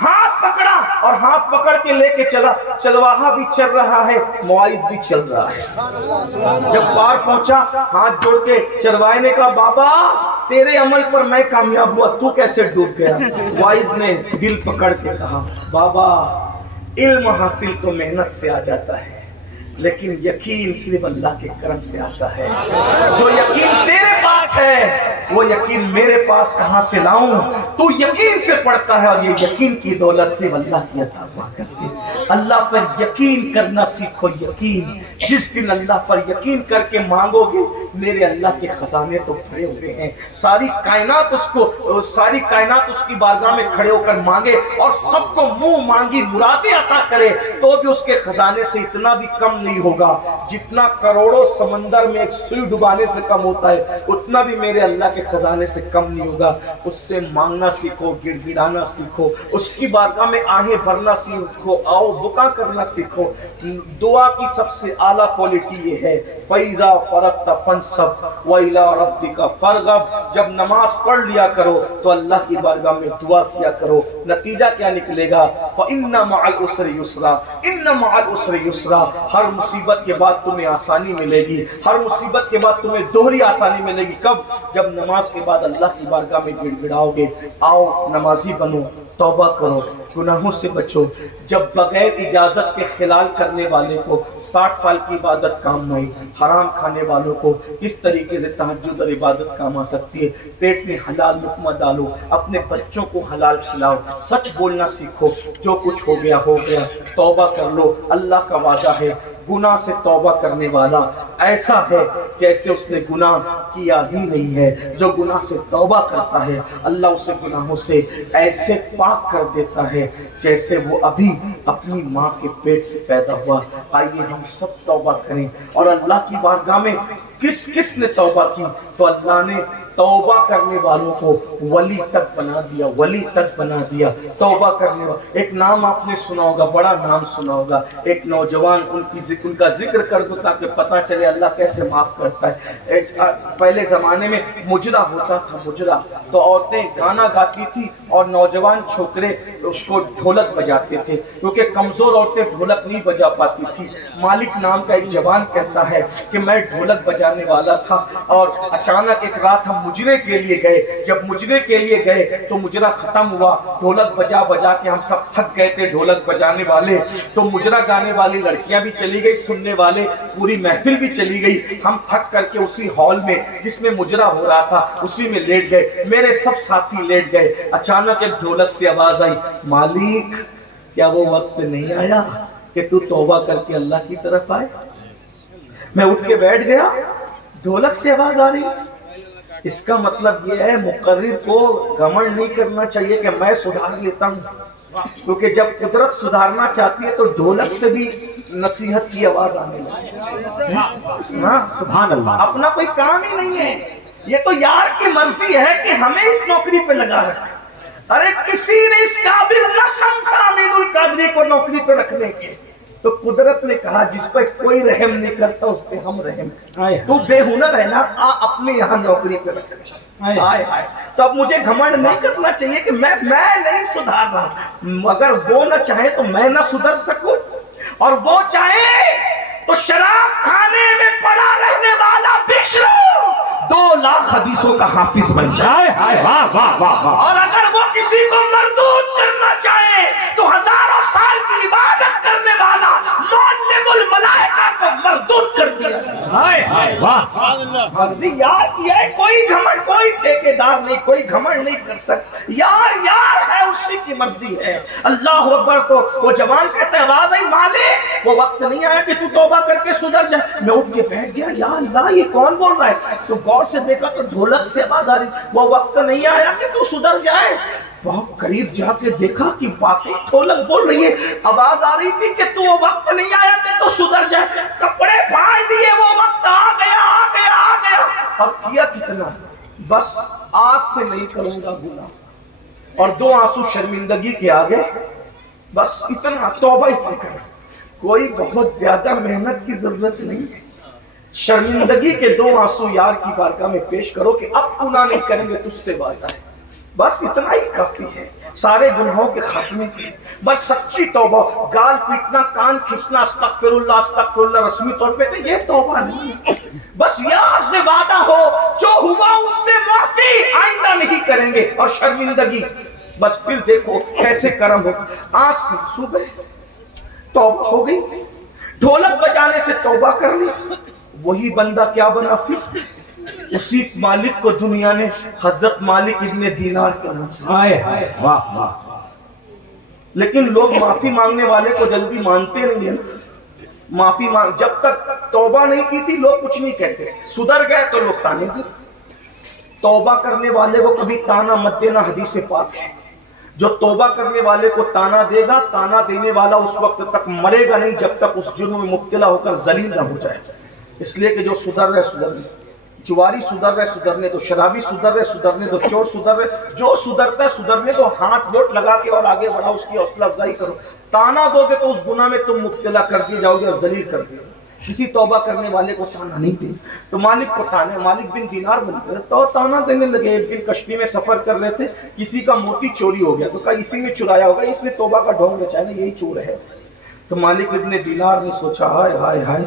ہاتھ پکڑا اور ہاتھ پکڑ کے لے کے چلا، چرواہا بھی چل رہا ہے، معائز بھی چل رہا ہے۔ جب پار پہنچا ہاتھ جوڑ کے چرواہے نے کہا بابا تیرے عمل پر میں کامیاب ہوا، تو کیسے ڈوب گیا؟ معائز نے دل پکڑ کے کہا بابا علم حاصل تو محنت سے آ جاتا ہے، لیکن یقین صرف اللہ کے کرم سے آتا ہے۔ جو یقین تیرے پاس ہے وہ یقین میرے پاس کہاں سے لاؤں؟ تو یقین سے پڑھتا ہے، اور یہ یقین کی دولت صرف اللہ کی عطا ہوا کرتی ہے۔ اللہ پر یقین کرنا سیکھو، یقین، جس دن اللہ پر یقین کر کے مانگو گے، میرے اللہ کے خزانے تو بھرے ہوئے ہیں، ساری کائنات اس کی بارگاہ میں کھڑے ہو کر مانگے اور سب کو منہ مانگی مرادیں عطا کرے، تو بھی اس کے خزانے سے اتنا بھی کم نہیں ہوگا، جتنا کروڑوں سمندر میں ایک سوئی ڈبانے سے کم ہوتا ہے، اتنا بھی میرے اللہ کے خزانے سے کم نہیں ہوگا۔ اس سے مانگنا سیکھو، گڑ گڑانا سیکھو، اس کی بارگاہ میں آہیں بھرنا سیکھو، آؤ بکا کرنا سیکھو۔ دعا کی سب سے اعلیٰ کوالٹی یہ ہے، فَإِذَا فَرَغْتَ فَانْصَبْ وَإِلَىٰ رَبِّكَ فَارْغَب۔ جب نماز پڑھ لیا کرو تو اللہ کی بارگاہ میں دعا کیا کرو، نتیجہ کیا نکلے گا؟ فَإِنَّ مَعَ الْعُسْرِ يُسْرًا، إِنَّ مَعَ الْعُسْرِ يُسْرًا۔ ہر مصیبت کے بعد تمہیں آسانی ملے گی، ہر مصیبت کے بعد تمہیں دوہری آسانی ملے گی۔ کب؟ جب نماز کے بعد اللہ کی بارگاہ میں گڑ گڑاؤ گے۔ آؤ نمازی بنو، توبہ کرو، گناہوں سے بچو۔ جب بغیر اجازت کے خلال کرنے والے کو 60 سال کی عبادت کام نہیں، حرام کھانے والوں کو کس طریقے سے تہجد اور عبادت کام آ سکتی ہے؟ پیٹ میں حلال لقمہ ڈالو، اپنے بچوں کو حلال کھلاؤ، سچ بولنا سیکھو، جو کچھ ہو گیا ہو گیا، توبہ کر لو۔ اللہ کا وعدہ ہے گناہ سے توبہ کرنے والا ایسا ہے جیسے اس نے گناہ کیا ہی نہیں ہے۔ جو گناہ سے توبہ کرتا ہے اللہ اسے گناہوں سے ایسے پاک کر دیتا ہے جیسے وہ ابھی اپنی ماں کے پیٹ سے پیدا ہوا۔ آئیے ہم سب توبہ کریں، اور اللہ کی بارگاہ میں کس نے توبہ کی؟ تو اللہ نے توبہ کرنے والوں کو ولی تک بنا دیا، ولی تک بنا دیا۔ توبہ کرنے والا، ایک نام آپ نے سنا ہوگا، بڑا نام سنا ہوگا، ایک نوجوان، ان کا ذکر کر دو تاکہ پتہ چلے اللہ کیسے معاف کرتا ہے۔ پہلے زمانے میں مجرا ہوتا تھا، مجرا تو عورتیں گانا گاتی تھی اور نوجوان چھوکرے اس کو ڈھولک بجاتے تھے، کیونکہ کمزور عورتیں ڈھولک نہیں بجا پاتی تھی۔ مالک نام کا ایک جوان کہتا ہے کہ میں ڈھولک بجانا جانے والا تھا اور اچانک ایک رات ہم مجرے کے لیے گئے. جب مجرے کے لیے گئے تو مجرا ختم ہوا. ڈھولک بجا بجا کے ہم سب تھک گئے تھے, ڈھولک بجانے والے. تو مجرا گانے والی لڑکیاں بھی چلی گئی, سننے والے پوری محفل بھی چلی گئی. ہم تھک کر کے اسی ہال میں جس میں مجرا ہو رہا تھا اسی میں لیٹ گئے. میرے سب ساتھی لیٹ گئے. اچانک ایک ڈھولک سے آواز آئی, مالک کیا وہ وقت نہیں آیا کہ تو توبہ کر کے اللہ کی طرف آئے؟ میں اٹھ کے بیٹھ گیا. ڈھولک سے آواز آ رہی. اس کا مطلب یہ ہے مقرر کو گھمنڈ نہیں کرنا چاہیے کہ میں سدھار لیتا ہوں, کیونکہ جب قدرت سدھارنا چاہتی ہے تو ڈھولک سے بھی نصیحت کی آواز آنے لگتی ہے. سبحان اللہ. اپنا کوئی کام ہی نہیں ہے, یہ تو یار کی مرضی ہے کہ ہمیں اس نوکری پہ لگا رکھا. ارے کسی نے اس قابل نہ سمجھا امین القادری کو نوکری پہ رکھنے کے, تو قدرت نے کہا جس پہ کوئی رحم نہیں کرتا اس پہ ہم رحم کریں. تو بے ہنر ہے نا, اپنے یہاں نوکری پہ رکھے. ہائے ہائے. تو اب مجھے گھمنڈ نہیں کرنا چاہیے کہ میں نہیں سدھار رہا. اگر وہ نہ چاہے تو میں نہ سدھر سکوں, اور وہ چاہے تو شراب کھانے میں پڑا رہنے والا بشرو 2 لاکھ حدیثوں کا حافظ بن جائے. اور اگر وہ کسی کو مردود کرنا چاہے تو ہزاروں سال کی عبادت کرنے والا معلم الملائکہ کو مردود کر دیا. مرضی یار کی ہے, کوئی گھمنڈ, کوئی ٹھیکیدار نہیں, کوئی گھمنڈ نہیں کر سکتا. یار ہے, اسی کی مرضی ہے. اللہ اکبر. تو وہ جوان کہتا ہے, آواز آئی, مالک وہ وقت نہیں آیا کہ تو توبہ کر کے سدھر جائے. میں اٹھ کے بیٹھ گیا, یا اللہ یہ کون بول رہا ہے. تو غور سے دیکھا تو ڈھولک سے آواز آ رہی, وہ وقت نہیں آیا کہ تو سدھر جائے. بہت قریب جا کے دیکھا کہ واقعی ڈھولک بول رہی ہے. آواز آ رہی تھی کہ تو وہ وقت نہیں آیا کہ تو سدھر جائے. کپڑے پھاڑ لیے, وہ وقت آ گیا آ گیا آ گیا. اور کیا کتنا, بس آج سے نہیں کروں گا گناہ, اور 2 آنسو شرمندگی کے آگے, بس اتنا توبہ ہی سے کر. کوئی بہت زیادہ محنت کی ضرورت نہیں ہے. شرمندگی کے 2 آنسو یار کی بارگاہ میں پیش کرو کہ اب گناہ نہیں کریں گے, تجھ سے بات ہے. بس اتنا ہی کافی ہے سارے گناہوں کے خاتمے کے. بس سچی توبہ. گال پیٹنا, کان کھینچنا, استغفر اللہ رسمی طور پہ, تو یہ توبہ نہیں ہے. بس یار سے وعدہ ہو, جو ہوا اس سے معافی, آئندہ نہیں کریں گے. اور شرمندگی, بس پھر دیکھو کیسے کرم ہو. آنکھ سے صبح توبہ ہو گئی, ڈھولک بجانے سے توبہ کر لی. وہی بندہ کیا بنا پھر, اسی مالک کو دنیا نے حضرت مالک ابن دینار کے نام سے. لیکن لوگ معافی مانگنے والے کو جلدی مانتے نہیں ہیں. معافی مانگ, جب تک توبہ نہیں کی تھی لوگ کچھ نہیں کہتے, سدھر گئے تو لوگ تانے دی. توبہ کرنے والے کو کبھی تانا مت دینا, حدیث پاک ہے. جو توبہ کرنے والے کو تانا دے گا, تانا دینے والا اس وقت تک مرے گا نہیں جب تک اس جرم میں مبتلا ہو کر ذلیل نہ ہو جائے. اس لیے کہ جو سدھر رہے سدھرنے, جواری سدھر رہے سدھرنے دو, شرابی سدھر رہے سدھرنے دو, چور سدھر رہے, جو سدھرتا ہے سدھرنے دو. ہاتھ ووٹ لگا کے اور آگے بڑھا, اس کی حوصلہ افزائی کرو. تانا دو گے تو اس گناہ میں تم مبتلا کر دیے جاؤ گے اور ذلیل کر دیے. کسی توبہ کرنے والے کو تانا نہیں دے. تو مالک کو تانے, مالک بن دینار بن گئے تو تانا دینے لگے. ایک دن کشتی میں سفر کر رہے تھے, کسی کا موتی چوری ہو گیا, تو کہا اسی نے چرایا ہوگا, اس نے توبہ کا ڈھونگ رچایا, یہی چور ہے. تو مالک ابن دینار نے سوچا, ہائے ہائے ہائے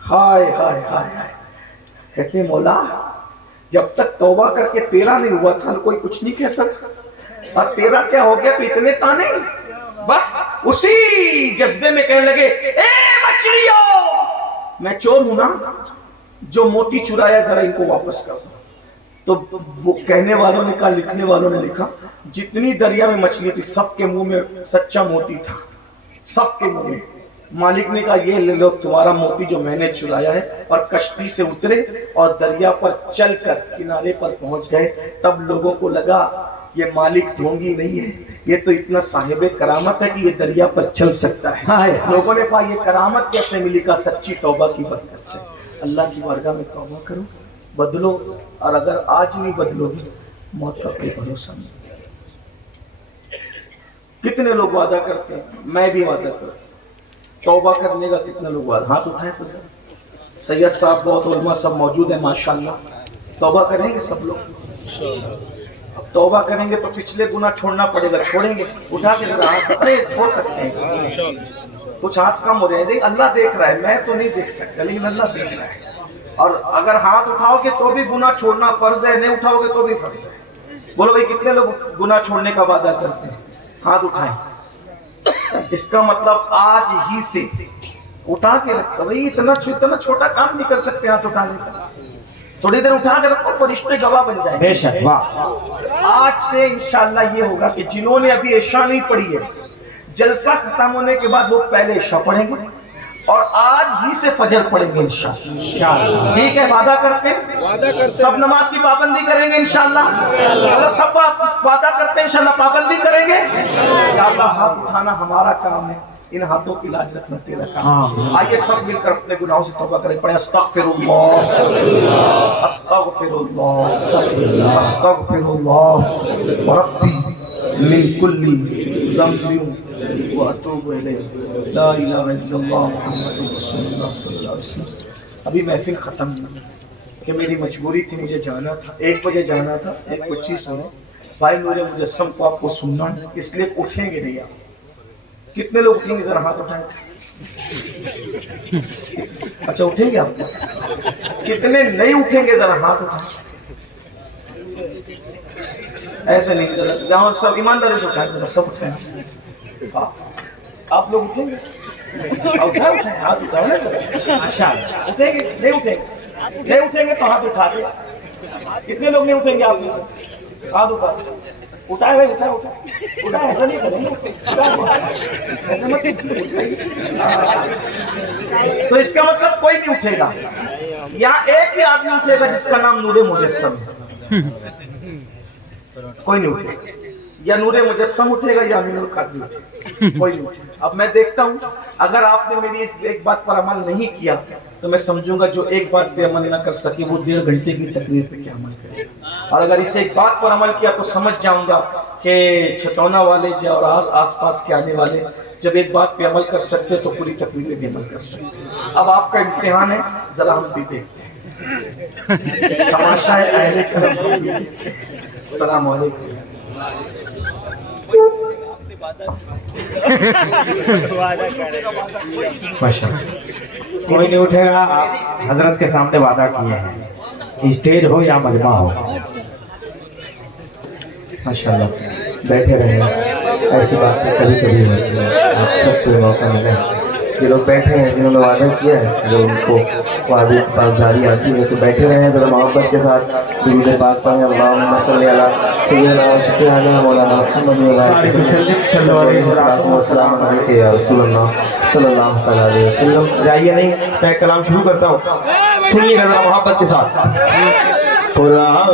ہائے ہائے ہائے ہائے. کہتے ہیں مولا جب تک توبہ کر کے تیرا نہیں ہوا تھا کوئی کچھ نہیں کہتا تھا, اور تیرا کیا ہو گیا تو اتنے تانے. بس اسی جذبے میں کہنے لگے, اے مچھلیوں, میں چور ہوں نا, جو موتی چرایا ذرا ان کو واپس کر دو. تو وہ کہنے والوں نے کہا, لکھنے والوں نے لکھا, جتنی دریا میں مچھلی تھی سب کے منہ میں سچا موتی تھا, سب کے منہ میں. مالک نے کہا یہ لے لو تمہارا موتی جو میں نے چرایا ہے. اور کشتی سے اترے اور دریا پر چل کر کنارے پر پہنچ گئے. تب لوگوں کو لگا یہ مالک ڈھونگی نہیں ہے, یہ تو اتنا صاحب کرامت ہے کہ یہ دریا پر چل سکتا ہے. لوگوں نے کہا یہ کرامت کیسے ملی؟ کا سچی توبہ کی برکت سے. اللہ کی بارگاہ میں توبہ کرو, بدلو, اور اگر آج نہیں بدلو گے موت کا کوئی بھروسہ نہیں. کتنے لوگ وعدہ کرتے ہیں, میں بھی وعدہ کرتا ہوں توبہ کرنے کا. کتنا لوگ وعدہ, ہاتھ اٹھائیں تو سید صاحب بہت علماء سب موجود ہیں ماشاءاللہ. توبہ کریں گے سب لوگ؟ اب توبہ کریں گے تو پچھلے گناہ چھوڑنا پڑے گا. چھوڑیں گے؟ اٹھا کے چھوڑ سکتے ہیں. کچھ ہاتھ کم ہو رہے ہیں, اللہ دیکھ رہا ہے, میں تو نہیں دیکھ سکتا لیکن اللہ دیکھ رہا ہے. اور اگر ہاتھ اٹھاؤ گے تو بھی گناہ چھوڑنا فرض ہے, نہیں اٹھاؤ گے تو بھی فرض ہے. بولو بھائی کتنے لوگ گناہ چھوڑنے کا وعدہ کرتے ہیں؟ ہاتھ اٹھائیں. اس کا مطلب آج ہی سے اٹھا کے رکھو. بھائی اتنا چھوٹا کام نہیں کر سکتے ہاتھ اٹھانے کا, تھوڑی دیر اٹھا کے رکھو, فرشتے گواہ بن جائیں بے گے. شک, واہ. آج سے انشاءاللہ یہ ہوگا کہ جنہوں نے ابھی عشاء نہیں پڑھی ہے, جلسہ ختم ہونے کے بعد وہ پہلے عشاء پڑھیں گے اور آج ہی سے فجر پڑھیں گے انشاءاللہ. ٹھیک ہے, وعدہ کرتے ہیں سب نماز کی پابندی کریں گے انشاءاللہ. سب وعدہ کرتے ہیں انشاءاللہ پابندی کریں گے. یا اللہ ہاتھ اٹھانا ہمارا کام ہے, ان ہاتھوں کی لاج رکھنا تیرا کام. آئیے سب مل کر اپنے گناہوں سے توبہ کریں. پڑھیں استغفر اللہ استغفر اللہ استغفر اللہ ربی من کل ذنب واتوب الیہ لا الہ الا اللہ محمد رسول اللہ صلی اللہ علیہ وسلم. ابھی محفل ختم ہوئی کہ میری مجبوری تھی, مجھے جانا تھا, 1 بجے جانا تھا, 1:25 ہوئے. بھائی نور مجسم کو آپ کو سننا ہے, اس لیے اٹھیں گے نہیں آپ. کتنے لوگ اٹھیں گے ذرا ہاتھ اٹھائیں. اچھا اٹھیں گے آپ, کتنے نہیں اٹھیں گے ذرا ہاتھ اٹھائیں. ایسے نہیں, جہاں سب ایمانداری سے اٹھائیں, ذرا سب اٹھائیں. آپ لوگ اٹھیں گے؟ اٹھائیں ہاتھ اٹھائیں. اچھا اٹھیں گے نہیں اٹھیں گے, نہیں اٹھیں گے تو ہاتھ اٹھا دیں. کتنے لوگ نہیں اٹھیں گے آپ میں سے؟ ہاتھ اٹھا اٹھائے بھائی, اٹھائے ایسا نہیں کریں گے, ایسا مت اٹھائیے. تو اس کا مطلب کوئی نہیں اٹھے گا, یہاں ایک ہی آدمی اٹھے گا جس کا نام نور مجسم ہے. کوئی نہیں اٹھے گا, یا نور مجسم اٹھے گا یا امین القادری اٹھے گا, کوئی نہیں اٹھے گا. اب میں دیکھتا ہوں اگر آپ نے میری اس ایک بات پر عمل نہیں کیا تو میں سمجھوں گا جو ایک بات پہ عمل نہ کر سکے وہ 1.5 گھنٹے کی تقریر پہ کیا عمل کرے. اور اگر اس ایک بات پر عمل کیا تو سمجھ جاؤں گا کہ چھتونا والے اور آس پاس کے آنے والے جب ایک بات پہ عمل کر سکتے تو پوری تقریر پہ بھی عمل کر سکتے. اب آپ کا امتحان ہے, ذرا ہم بھی دیکھتے ہیں. تماشا ہے اہل کرم. السلام علیکم. کوئی نہیں اٹھے گا. آپ حضرت کے سامنے وعدہ کیے ہیں, اسٹیج ہو یا مجمع ہو. ماشاءاللہ بیٹھے رہے, ایسی باتیں کبھی کبھی ہوتی ہیں. آپ سب کو موقع ملے. یہ لوگ بیٹھے ہیں جنہوں نے وعدہ کیا ہے, جو ان کو وعدے کی پاسداری آتی ہے, تو بیٹھے رہے ہیں. ذرا محبت کے ساتھ درود پاک پڑھیں. اللہم صلی علی سیدنا و شفیعنا مولانا محمد وسلم علیہ یا رسول اللہ صلی اللہ علیہ وسلم. جائیے نہیں, میں کلام شروع کرتا ہوں, سنیے گا ذرا محبت کے ساتھ. قرآن